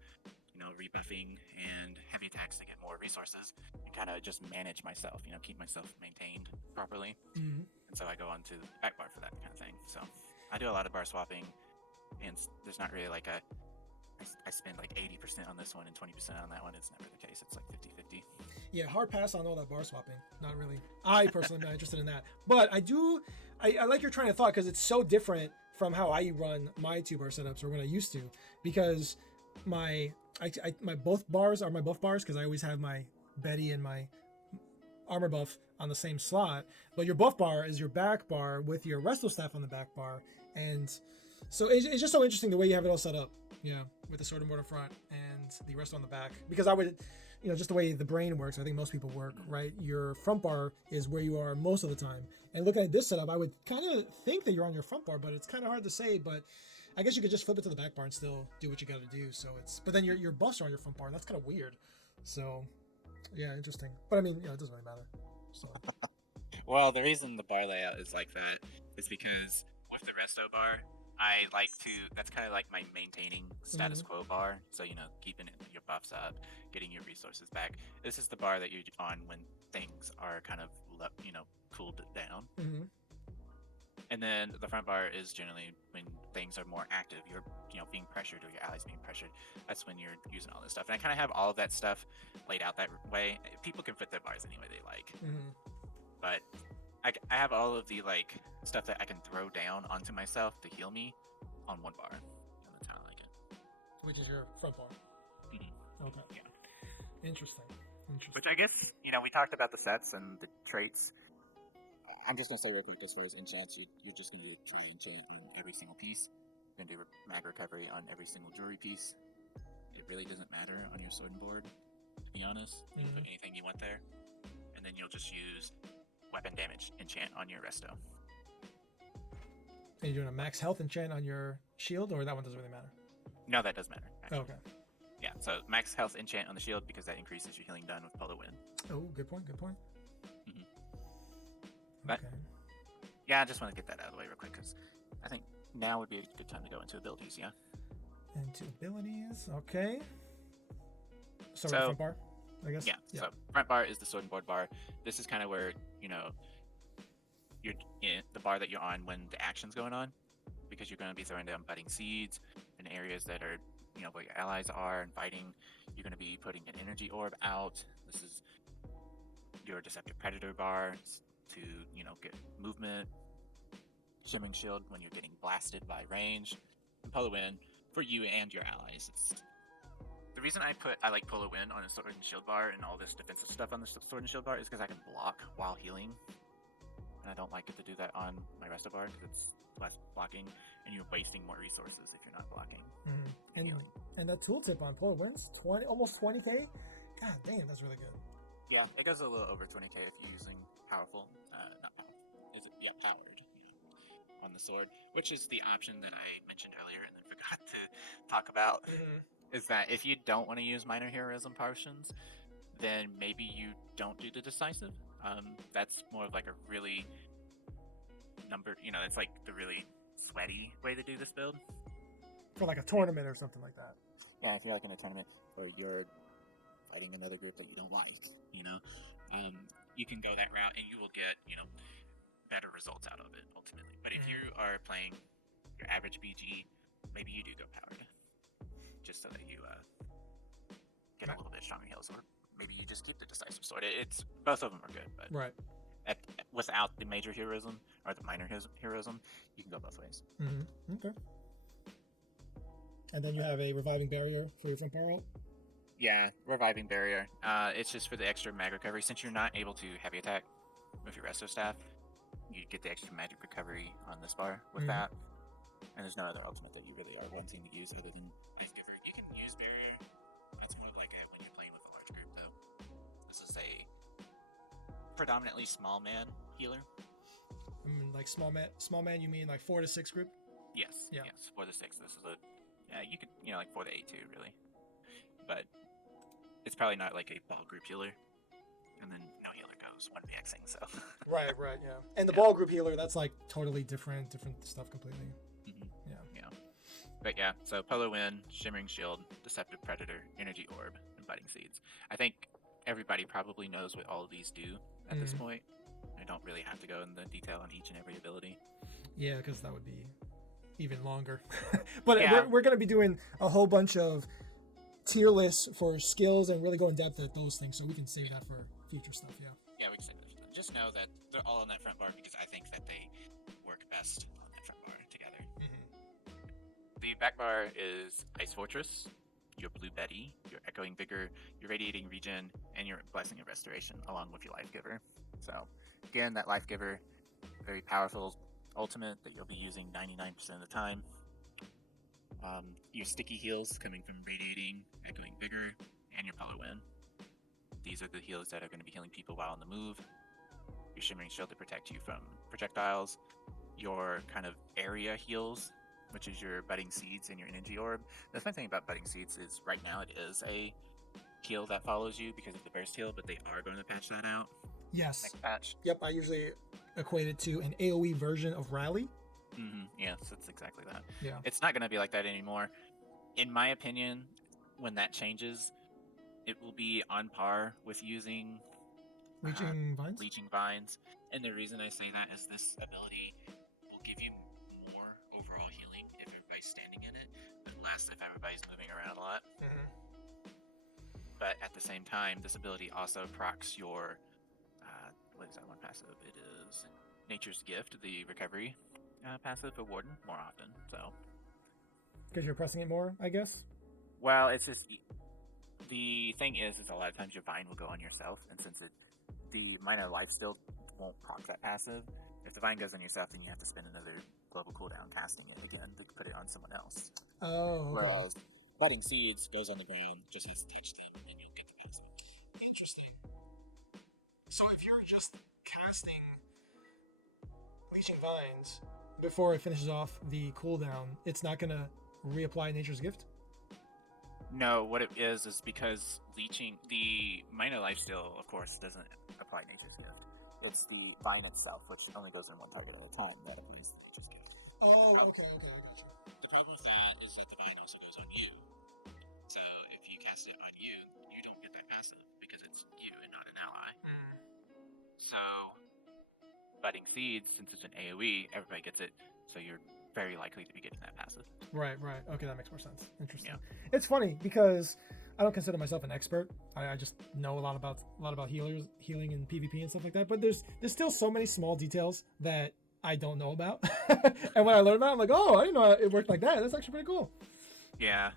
rebuffing and heavy attacks to get more resources and kind of just manage myself, keep myself maintained properly. And so I go on to the back bar for that kind of thing. So I do a lot of bar swapping, and there's not really like I spend like 80% on this one and 20% on that one. It's never the case. It's like 50-50. Yeah, hard pass on all that bar swapping. Not really. I personally am not interested in that. But I like your train of thought, because it's so different from how I run my 2-bar setups, or when I used to, because my both bars are my buff bars, because I always have my Betty and my armor buff on the same slot. But your buff bar is your back bar with your resto staff on the back bar. And so it's just so interesting the way you have it all set up. Yeah, with the Sword and Board in front and the resto on the back. Because I would, just the way the brain works, I think most people work, right? Your front bar is where you are most of the time. And looking at this setup, I would kind of think that you're on your front bar, but it's kind of hard to say. But I guess you could just flip it to the back bar and still do what you got to do. So but then your buffs are on your front bar, and that's kind of weird. So, yeah, interesting. But I mean, it doesn't really matter. So. Well, the reason the bar layout is like that is because with the resto bar, I like to, that's kind of like my maintaining status quo bar. So, keeping your buffs up, getting your resources back. This is the bar that you're on when things are kind of, cooled down. And then the front bar is generally when things are more active. You're, being pressured, or your allies being pressured. That's when you're using all this stuff. And I kind of have all of that stuff laid out that way. People can fit their bars any way they like. But I have all of the stuff that I can throw down onto myself to heal me on one bar. And that's how I like it. Which is your front bar. Okay. Yeah. Interesting. Which I guess, we talked about the sets and the traits. I'm just going to say real quick, as far as enchants, you're just going to try enchant on every single piece. You're going to do mag recovery on every single jewelry piece. It really doesn't matter on your sword and board, to be honest. You can put anything you want there. And then you'll just use weapon damage enchant on your resto. And you're doing a max health enchant on your shield, or that one doesn't really matter? No, that does matter. Actually. Okay. Yeah, so max health enchant on the shield, because that increases your healing done with Polo Wind. Oh, good point. But, yeah, I just want to get that out of the way real quick, because I think now would be a good time to go into abilities, yeah? Into abilities, okay. So front bar, I guess? Yeah, so front bar is the sword and board bar. This is kind of where, you're in the bar that you're on when the action's going on, because you're going to be throwing down budding seeds in areas that are, where your allies are and fighting. You're going to be putting an energy orb out. This is your Deceptive Predator bar to, get movement. Shimmering Shield when you're getting blasted by range. And Polo Wind for you and your allies. The reason I like Polo Wind on a sword and shield bar and all this defensive stuff on the sword and shield bar is because I can block while healing. And I don't like it to do that on my resto bar because it's less blocking and you're wasting more resources if you're not blocking. And that tooltip on Polo Winds, almost 20k? God damn, that's really good. Yeah, it goes a little over 20k if you're using powerful, not powerful. Powered, on the sword, which is the option that I mentioned earlier and then forgot to talk about. Is that if you don't want to use minor heroism potions, then maybe you don't do the decisive. That's more of like a really it's like the really sweaty way to do this build. For like a tournament or something like that. Yeah, if you're like in a tournament or you're fighting another group that you don't like, you can go that route and you will get, better results out of it ultimately. But if you are playing your average BG, maybe you do go powered, just so that you get a little bit stronger heals, or maybe you just keep the decisive sword. It's both of them are good, but without the major heroism or the minor heroism, you can go both ways. Okay. And then you have a reviving barrier for your front bar ult? Yeah, reviving barrier. It's just for the extra mag recovery. Since you're not able to heavy attack with your Resto Staff, you get the extra magic recovery on this bar with that. And there's no other ultimate that you really are wanting to use other than Life Giver. You can use Barrier. That's more like it when you're playing with a large group, though. This is a predominantly small man healer. Like small man, you mean like 4 to 6 group? Yes. Yeah. Yes. 4 to 6. This is a you could like 4 to 8 too, really. But it's probably not like a ball group healer. And then no healer goes one maxing, so. Right, yeah. And the ball group healer, that's like totally different stuff completely. Yeah. But yeah, so Polar Wind, Shimmering Shield, Deceptive Predator, Energy Orb, and Budding Seeds. I think everybody probably knows what all of these do at this point. I don't really have to go into detail on each and every ability. Yeah, because that would be even longer. But yeah. we're going to be doing a whole bunch of tier lists for skills and really go in depth at those things, so we can save that for future stuff. Yeah, we can save that. Just know that they're all on that front bar because I think that they work best on that front bar together. The back bar is Ice Fortress, your Blue Betty, your Echoing Vigor, your Radiating Regen, and your Blessing of Restoration, along with your Life Giver. So, again, that Life Giver, very powerful ultimate that you'll be using 99% of the time. Your Sticky Heals coming from Radiating, Echoing Vigor, and your Polar Wind. These are the heals that are going to be healing people while on the move. Your Shimmering Shield to protect you from projectiles. Your kind of area heals, which is your Budding Seeds and your Energy Orb. The fun thing about Budding Seeds is right now it is a heal that follows you because of the burst heal, but they are going to patch that out. Yes. Next patch. Yep, I usually equate it to an AoE version of Rally. Yes, it's exactly that. Yeah. It's not going to be like that anymore. In my opinion, when that changes, it will be on par with using Leeching Vines? Leeching Vines. And the reason I say that is this ability will give you more overall healing if everybody's standing in it, but less if everybody's moving around a lot. But at the same time, this ability also procs your what is that one passive? It is Nature's Gift, the recovery passive for Warden more often. So because you're pressing it more, I guess. Well, it's just the thing is a lot of times your Vine will go on yourself, and since the minor life still won't proc that passive, if the Vine goes on yourself, then you have to spend another global cooldown casting it again to put it on someone else. Oh, okay. Whereas Budding Seeds goes on the ground, just has to teach them, and you get the passive. Interesting. So if you're just casting Leeching Vines before it finishes off the cooldown, it's not going to reapply Nature's Gift? No, what it is because leeching the minor lifesteal, of course, doesn't apply Nature's Gift. It's the Vine itself, which only goes in one target at a time, that applies Nature's Gift. Oh, okay, I got you. The problem with that is that the Vine also goes on you. So if you cast it on you, you don't get that passive because it's you and not an ally. So Budding Seeds, since it's an AoE, everybody gets it, so you're very likely to be getting that passive. Right. Okay, that makes more sense. Interesting. Yeah. It's funny because I don't consider myself an expert. I just know a lot about healing and PvP and stuff like that. But there's still so many small details that I don't know about. And when I learn about it, I'm like, oh, I didn't know it worked like that. That's actually pretty cool. Yeah.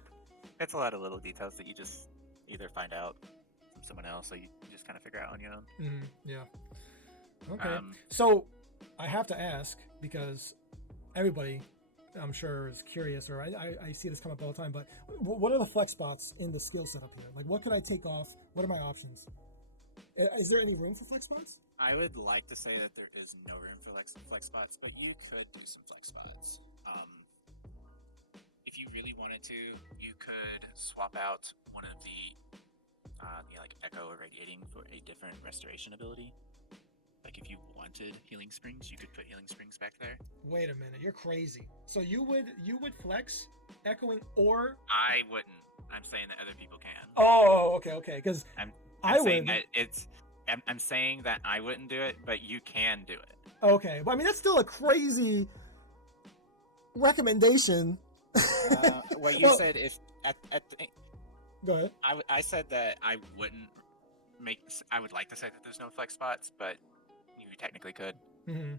It's a lot of little details that you just either find out from someone else or you just kind of figure out on your own. Yeah. Okay. So I have to ask, because everybody, I'm sure, is curious, or I see this come up all the time, but what are the flex spots in the skill setup here? Like, what could I take off? What are my options? Is there any room for flex spots? I would like to say that there is no room for flex spots, but you could do some flex spots. If you really wanted to, you could swap out one of the like Echo or Radiating for a different restoration ability. Like if you wanted Healing Springs, you could put Healing Springs back there. Wait a minute, you're crazy. So you would flex Echoing or... I wouldn't. I'm saying that other people can. Oh, okay. Because I'm I saying would. that it's. I'm saying that I wouldn't do it, but you can do it. Okay, but I mean that's still a crazy recommendation. Well, you said if at the, go ahead. I said that I wouldn't make. I would like to say that there's no flex spots, but you technically could. Mm-hmm.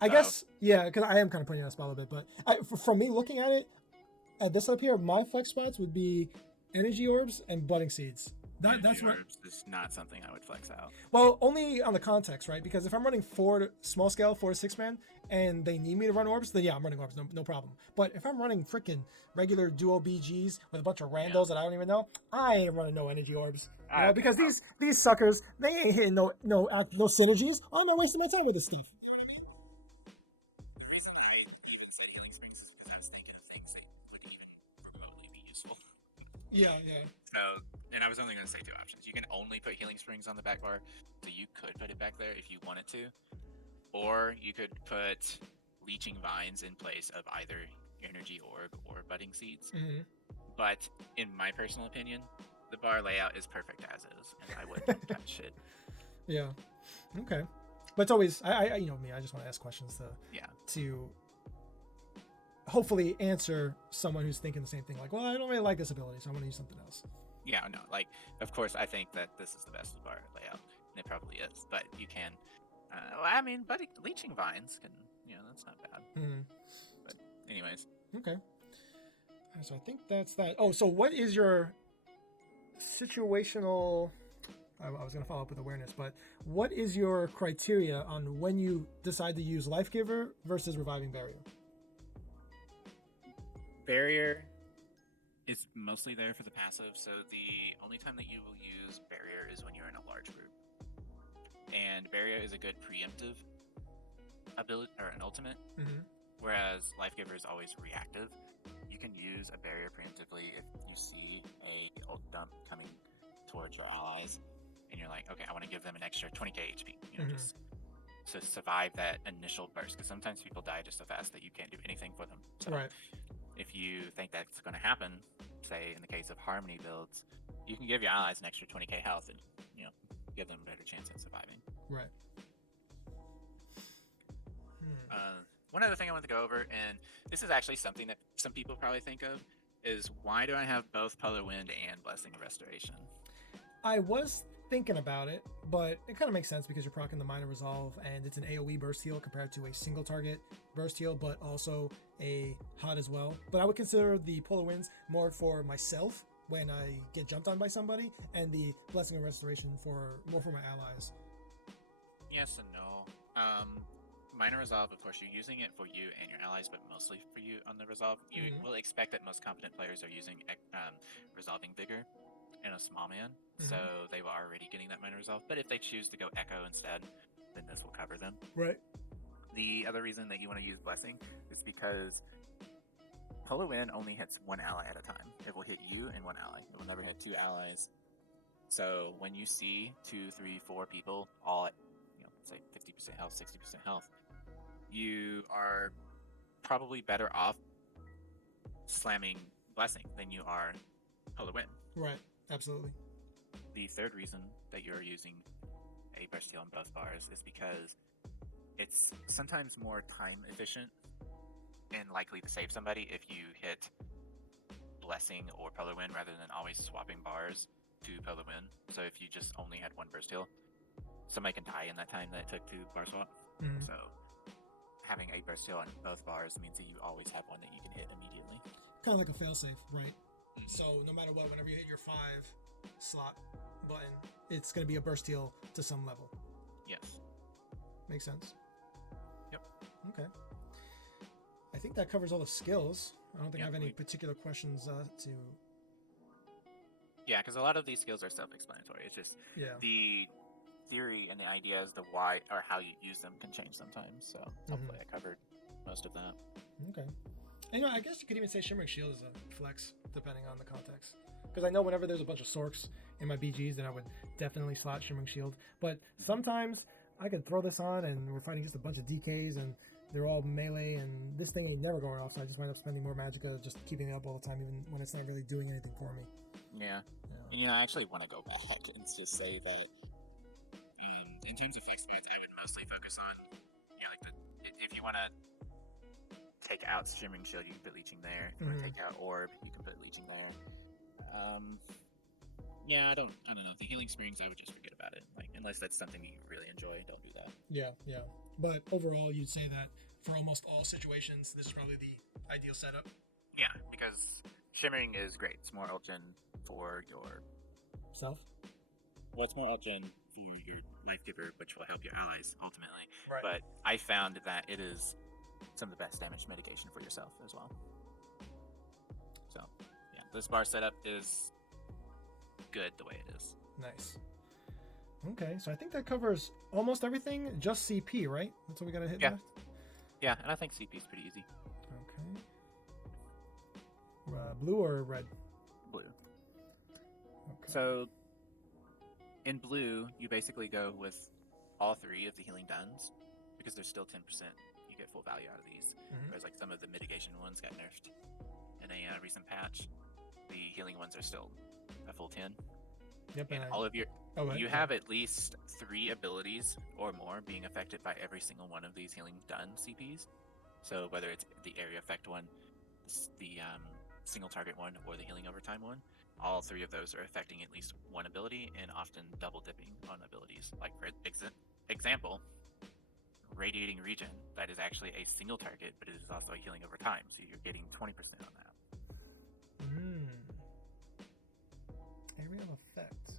I guess, yeah, because I am kind of putting you on the spot a little bit, but from me looking at it, at this up here, my flex spots would be Energy Orbs and Budding Seeds. That's what. It's not something I would flex out. Well, only on the context, right? Because if I'm running small scale 4 to 6 man and they need me to run orbs, then yeah, I'm running orbs, no problem. But if I'm running freaking regular duo BGs with a bunch of randos that I don't even know, I ain't running no energy orbs. You know, because these suckers, they ain't hitting no synergies. I'm not wasting my time with this stuff. Yeah. So, and I was only going to say 2 options. You can only put Healing Springs on the back bar, so you could put it back there if you wanted to, or you could put Leeching Vines in place of either Energy Orb or Budding Seeds. Mm-hmm. But in my personal opinion, the bar layout is perfect as is, and I wouldn't touch it. Yeah. Okay. But it's always, I you know me, I just want to ask questions to hopefully answer someone who's thinking the same thing. Like, well, I don't really like this ability, so I'm going to use something else. Yeah, no, like, of course, I think that this is the best bar layout, and it probably is. But you can, but Leeching Vines can, that's not bad. Mm-hmm. But anyways. Okay. So I think that's that. Oh, so what is your situational... I was going to follow up with awareness, but what is your criteria on when you decide to use Life Giver versus Reviving Barrier? Barrier is mostly there for the passive, so the only time that you will use Barrier is when you're in a large group. And Barrier is a good preemptive ability, or an ultimate, whereas Life Giver is always reactive. You can use a Barrier preemptively if you see a ult dump coming towards your allies, and you're like, okay, I want to give them an extra 20k HP, just to survive that initial burst, because sometimes people die just so fast that you can't do anything for them. So if you think that's going to happen, say in the case of Harmony builds, you can give your allies an extra 20k health and, give them a better chance at surviving. Right. One other thing I want to go over, and this is actually something that some people probably think of, is why do I have both Polar Wind and Blessing of Restoration? I was thinking about it, but it kind of makes sense because you're proccing the Minor Resolve, and it's an AoE burst heal compared to a single target burst heal, but also a hot as well. But I would consider the Polar Winds more for myself when I get jumped on by somebody, and the Blessing of Restoration more for my allies. Yes and no. Minor Resolve, of course, you're using it for you and your allies, but mostly for you on the Resolve. You will expect that most competent players are using Resolving Vigor in a small man, so they were already getting that Minor Resolve. But if they choose to go Echo instead, then this will cover them. Right. The other reason that you want to use Blessing is because Polar Wind only hits one ally at a time. It will hit you and one ally. It will never hit 2 allies. So when you see 2, 3, 4 people all at, say 50% health, 60% health, you are probably better off slamming Blessing than you are Polar Wind. Right. Absolutely. The third reason that you're using a burst heal on both bars is because it's sometimes more time efficient and likely to save somebody if you hit Blessing or Polar Wind rather than always swapping bars to Polar Wind. So if you just only had one burst heal, somebody can die in that time that it took to bar swap. So having a burst heal on both bars means that you always have one that you can hit immediately. Kind of like a failsafe, right? So no matter what, whenever you hit your 5 slot button, it's going to be a burst heal to some level. Yes. Makes sense. Yep. Okay. I think that covers all the skills. I don't think I have any particular questions to... Yeah, because a lot of these skills are self-explanatory. It's just the theory and the ideas, the why or how you use them can change sometimes. So hopefully I covered most of that. Okay. And, I guess you could even say Shimmering Shield is a flex, depending on the context. Because I know whenever there's a bunch of Sorks in my BGs, then I would definitely slot Shimmering Shield. But sometimes I could throw this on, and we're fighting just a bunch of DKs, and they're all melee, and this thing is never going off, so I just wind up spending more magicka, just keeping it up all the time, even when it's not really doing anything for me. Yeah. And, I actually want to go back and just say that in terms of flex points, I would mostly focus on, if you want to take out Shimmering Shield, you can put Leeching there. If you want to take out Orb, you can put Leeching there. I don't know. The Healing Springs, I would just forget about it. Unless that's something you really enjoy, don't do that. Yeah. But overall, you'd say that for almost all situations, this is probably the ideal setup. Yeah, because Shimmering is great. It's more ult gen for your stuff. Well, it's more up-gen for your Life Giver, which will help your allies ultimately. Right. But I found that it is some of the best damage mitigation for yourself as well. So, yeah, this bar setup is good the way it is. Nice. Okay, so I think that covers almost everything, just CP, right? That's what we gotta hit Yeah. next? Yeah, and I think CP is pretty easy. Okay. Blue or red? Blue. Okay. So, in blue, you basically go with all three of the healing duns, because there's still 10%. You get full value out of these. Whereas like some of the mitigation ones got nerfed in a recent patch. The healing ones are still a full 10. Yep. And all of your... you yeah. have at least 3 abilities or more being affected by every single one of these healing dun CPs. So whether it's the area effect one, the single target one, or the healing overtime one, all 3 of those are affecting at least one ability and often double dipping on abilities. Like for example, Radiating Regen, that is actually a single target, but it is also a healing over time, so you're getting 20% on that. Area of effect.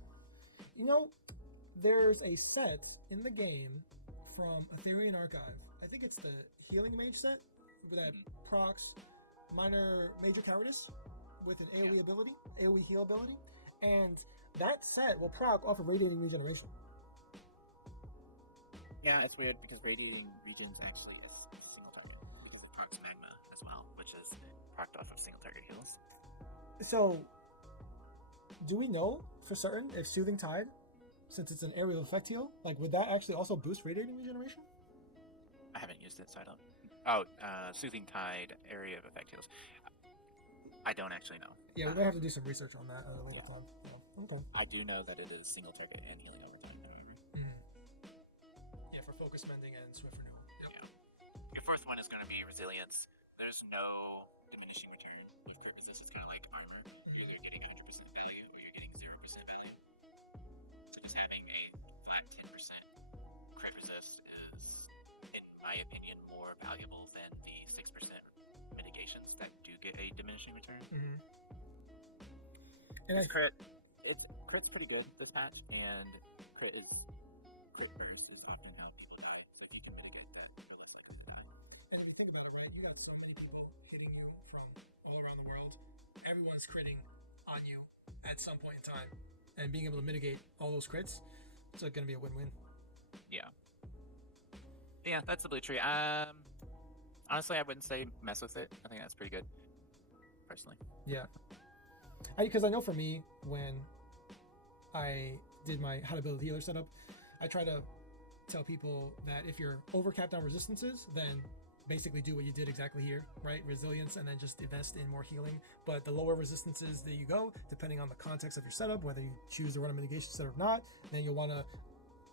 You know, there's a set in the game from Aetherian Archive. I think it's the Healing Mage set that procs minor major cowardice with an AoE ability, AoE heal ability, and that set will proc off of Radiating Regeneration. Yeah, it's weird because Radiating Regen is actually a single target because it procs Magma as well, which is procced off of single target heals. So, do we know for certain if Soothing Tide, since it's an area of effect heal, like would that actually also boost Radiating Regeneration? I haven't used it, so I don't. Oh, Soothing Tide, area of effect heals. I don't actually know. Yeah, we might have to do some research on that at a later time. Yeah. Okay. I do know that it is single target and healing over time, however. Yeah, for focus mending and swift renewal. Yep. Yeah. Your fourth one is going to be resilience. There's no diminishing return of crit resist. It's kind of like armor. You're either getting 100% value or you're getting 0% value. So just having a flat 10% crit resist is, in my opinion, more valuable than the 6% mitigations that do get a diminishing return. And Crit's pretty good this patch, and crit burst is often how people die. So if you can mitigate that, you're less likely to die. And if you think about it, right, you got so many people hitting you from all around the world. Everyone's critting on you at some point in time, and being able to mitigate all those crits, it's going to be a win-win. Yeah. Yeah, that's the blue tree. Honestly, I wouldn't say mess with it. I think that's pretty good, personally. Yeah. Because I know for me, when I did my how to build a healer setup, I try to tell people that if you're overcapped on resistances, then basically do what you did exactly here, right? Resilience, and then just invest in more healing. But the lower resistances that you go, depending on the context of your setup, whether you choose to run a mitigation set or not, then you'll want to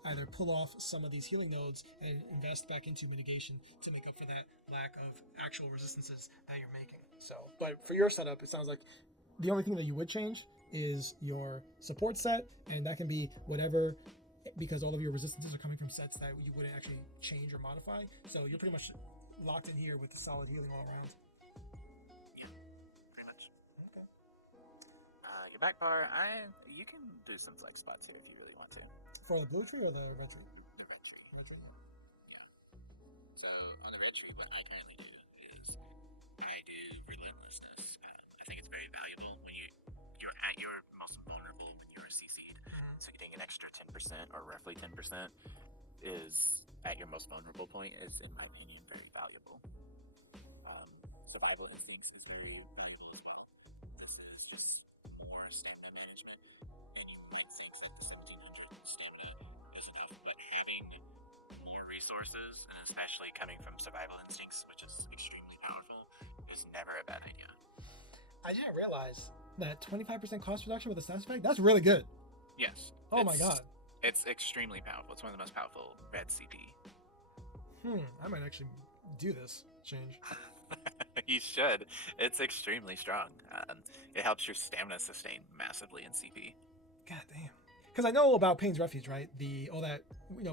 either pull off some of these healing nodes and invest back into mitigation to make up for that lack of actual resistances that you're making. So, but for your setup, it sounds like the only thing that you would change is your support set, and that can be whatever, because all of your resistances are coming from sets that you wouldn't actually change or modify. So you're pretty much locked in here with the solid healing all around. Yeah, pretty much. Okay. Your back bar, you can do some flex spots here if you really want to. For the blue tree or the red tree? The red tree. Red tree, Yeah. So on the red tree, what I currently do is I do relentlessness. I think it's very valuable when you're at your most vulnerable when you're CC'd. So getting an extra 10% or roughly 10% is at your most vulnerable point is, in my opinion, very valuable. Survival instincts is very valuable as well. This is just more stamina management, and you might think that the 1700 stamina is enough, but having more resources, and especially coming from survival instincts, which is extremely powerful, is never a bad idea. I didn't realize that 25% cost reduction with the status effect, that's really good. Yes. Oh my god. It's extremely powerful. It's one of the most powerful red CP. I might actually do this change. You should. It's extremely strong. It helps your stamina sustain massively in CP. God damn. Because I know about Pain's Refuge, right? All that,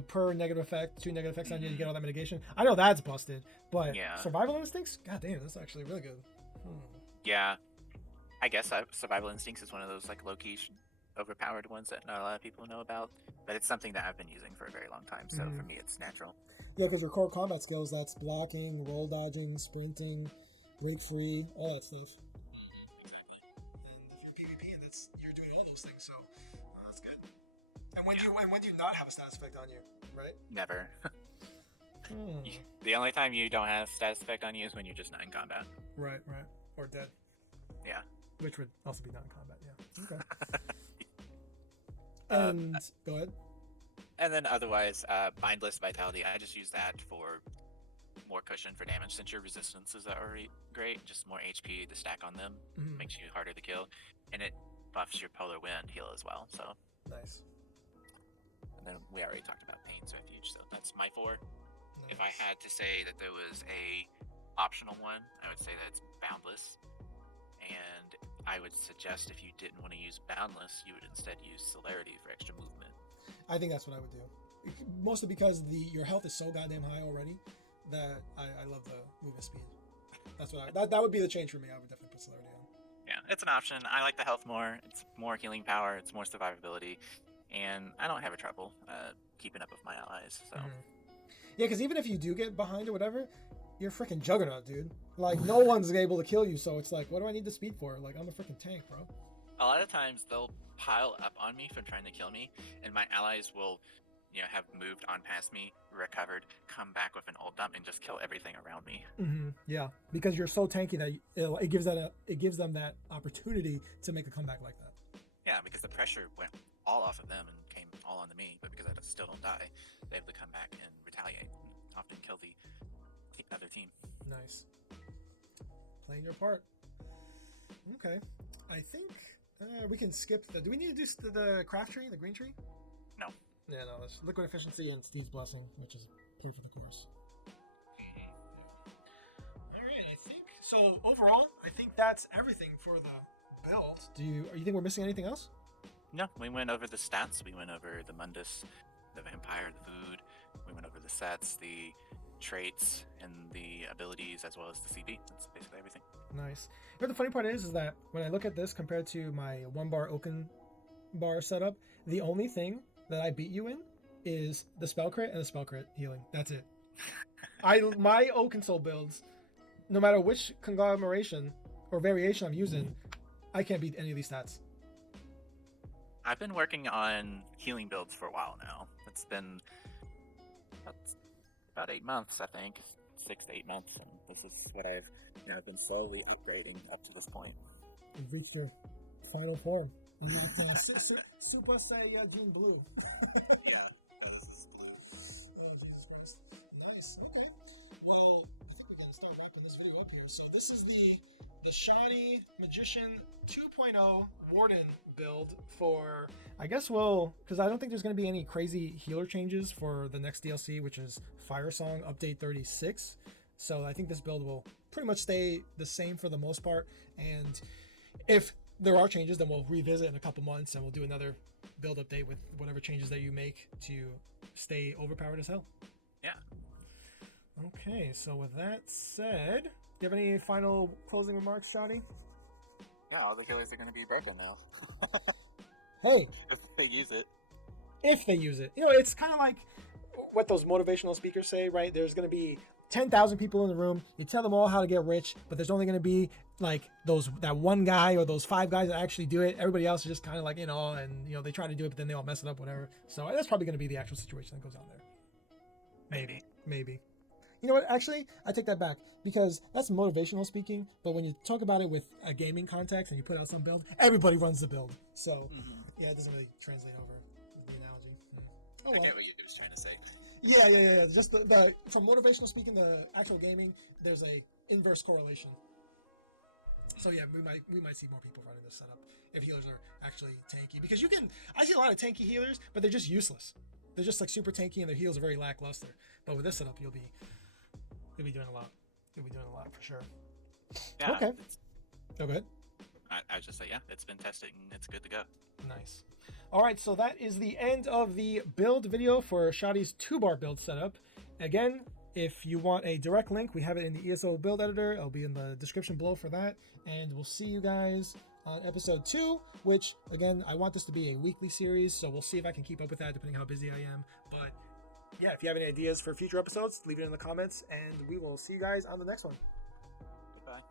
per negative effect, 2 negative effects on you, you get all that mitigation. I know that's busted, but survival instincts, god damn, that's actually really good. Yeah. I guess survival instincts is one of those like low-key overpowered ones that not a lot of people know about, but it's something that I've been using for a very long time. So for me, it's natural. Yeah, because your core combat skills, that's blocking, roll dodging, sprinting, break free, all that stuff. Exactly. And if you're PvP, and you're doing all those things, so that's good. And when do you not have a status effect on you, right? Never. The only time you don't have status effect on you is when you're just not in combat. Right, or dead. Yeah. Which would also be not in combat. Yeah. Okay. And go ahead. And then otherwise, Mindless Vitality, I just use that for more cushion for damage. Since your resistances are already great, just more HP to stack on them makes you harder to kill, and it buffs your Polar Wind heal as well. So nice. And then we already talked about Pain's Refuge, so that's my 4. Nice. If I had to say that there was a optional one, I would say that it's Boundless. And I would suggest if you didn't want to use Boundless, you would instead use Celerity for extra movement. I think that's what I would do. Mostly because your health is so goddamn high already that I love the movement speed. That's what that would be the change for me. I would definitely put Celerity on. Yeah, it's an option. I like the health more. It's more healing power. It's more survivability. And I don't have a trouble keeping up with my allies. So yeah, because even if you do get behind or whatever, you're a freaking juggernaut, dude. Like, no one's able to kill you, so it's like, what do I need the speed for? Like, I'm a freaking tank, bro. A lot of times they'll pile up on me from trying to kill me, and my allies will, have moved on past me, recovered, come back with an ult dump, and just kill everything around me. Yeah, because you're so tanky that it gives them that opportunity to make a comeback like that. Yeah, because the pressure went all off of them and came all onto me, but because I still don't die, they have to come back and retaliate, and often kill the other team. Nice. Playing your part. Okay. I think we can skip do we need to do the craft tree, the green tree? No. Yeah, no, it's liquid efficiency and Steve's blessing, which is part of the course. Alright, I think so. Overall, I think that's everything for the build. Do you think we're missing anything else? No, we went over the stats, we went over the Mundus, the vampire, the food, we went over the sets, the traits, and the abilities, as well as the CP. That's basically everything. Nice. You know, the funny part is that when I look at this compared to my 1-bar Oaken bar setup, the only thing that I beat you in is the spell crit and the spell crit healing. That's it. My Oaken Soul builds, no matter which conglomeration or variation I'm using, I can't beat any of these stats. I've been working on healing builds for a while now. It's been about 8 months, I think. 6 to 8 months, and this is what I've been slowly upgrading up to this point. You've reached your final form. Super Saiyajin Blue. Yeah, this is blue. Oh, Jesus Christ. Nice. Okay. Well, I think we can start wrapping this video up here. So this is the Shoddy Magician 2.0 Warden build for, I guess because I don't think there's going to be any crazy healer changes for the next DLC, which is Fire Song Update 36. So I think this build will pretty much stay the same for the most part. And if there are changes, then we'll revisit in a couple months and we'll do another build update with whatever changes that you make to stay overpowered as hell. Yeah. Okay, so with that said, do you have any final closing remarks, Shoddy? Yeah, all the killers are going to be broken now. Hey! If they use it. If they use it. You know, it's kind of like what those motivational speakers say, right? There's going to be 10,000 people in the room. You tell them all how to get rich, but there's only going to be like that one guy or those 5 guys that actually do it. Everybody else is just kind of like, and they try to do it, but then they all mess it up, whatever. So that's probably going to be the actual situation that goes on there. Maybe. You know what? Actually, I take that back because that's motivational speaking. But when you talk about it with a gaming context and you put out some build, everybody runs the build. So yeah, it doesn't really translate over the analogy. I get what you were trying to say. Yeah. Just so motivational speaking, the actual gaming, there's a inverse correlation. So yeah, we might see more people running this setup if healers are actually tanky. Because I see a lot of tanky healers, but they're just useless. They're just like super tanky and their heals are very lackluster. But with this setup, you'll be doing a lot. You'll be doing a lot for sure. Yeah. Okay. Go ahead. I just say, yeah, it's been tested and it's good to go. Nice. All right, so that is the end of the build video for Shoddy's 2-bar build setup. Again, if you want a direct link, we have it in the ESO build editor. It'll be in the description below for that. And we'll see you guys on episode 2, which, again, I want this to be a weekly series, so we'll see if I can keep up with that depending how busy I am. But yeah, if you have any ideas for future episodes, leave it in the comments, and we will see you guys on the next one. Goodbye.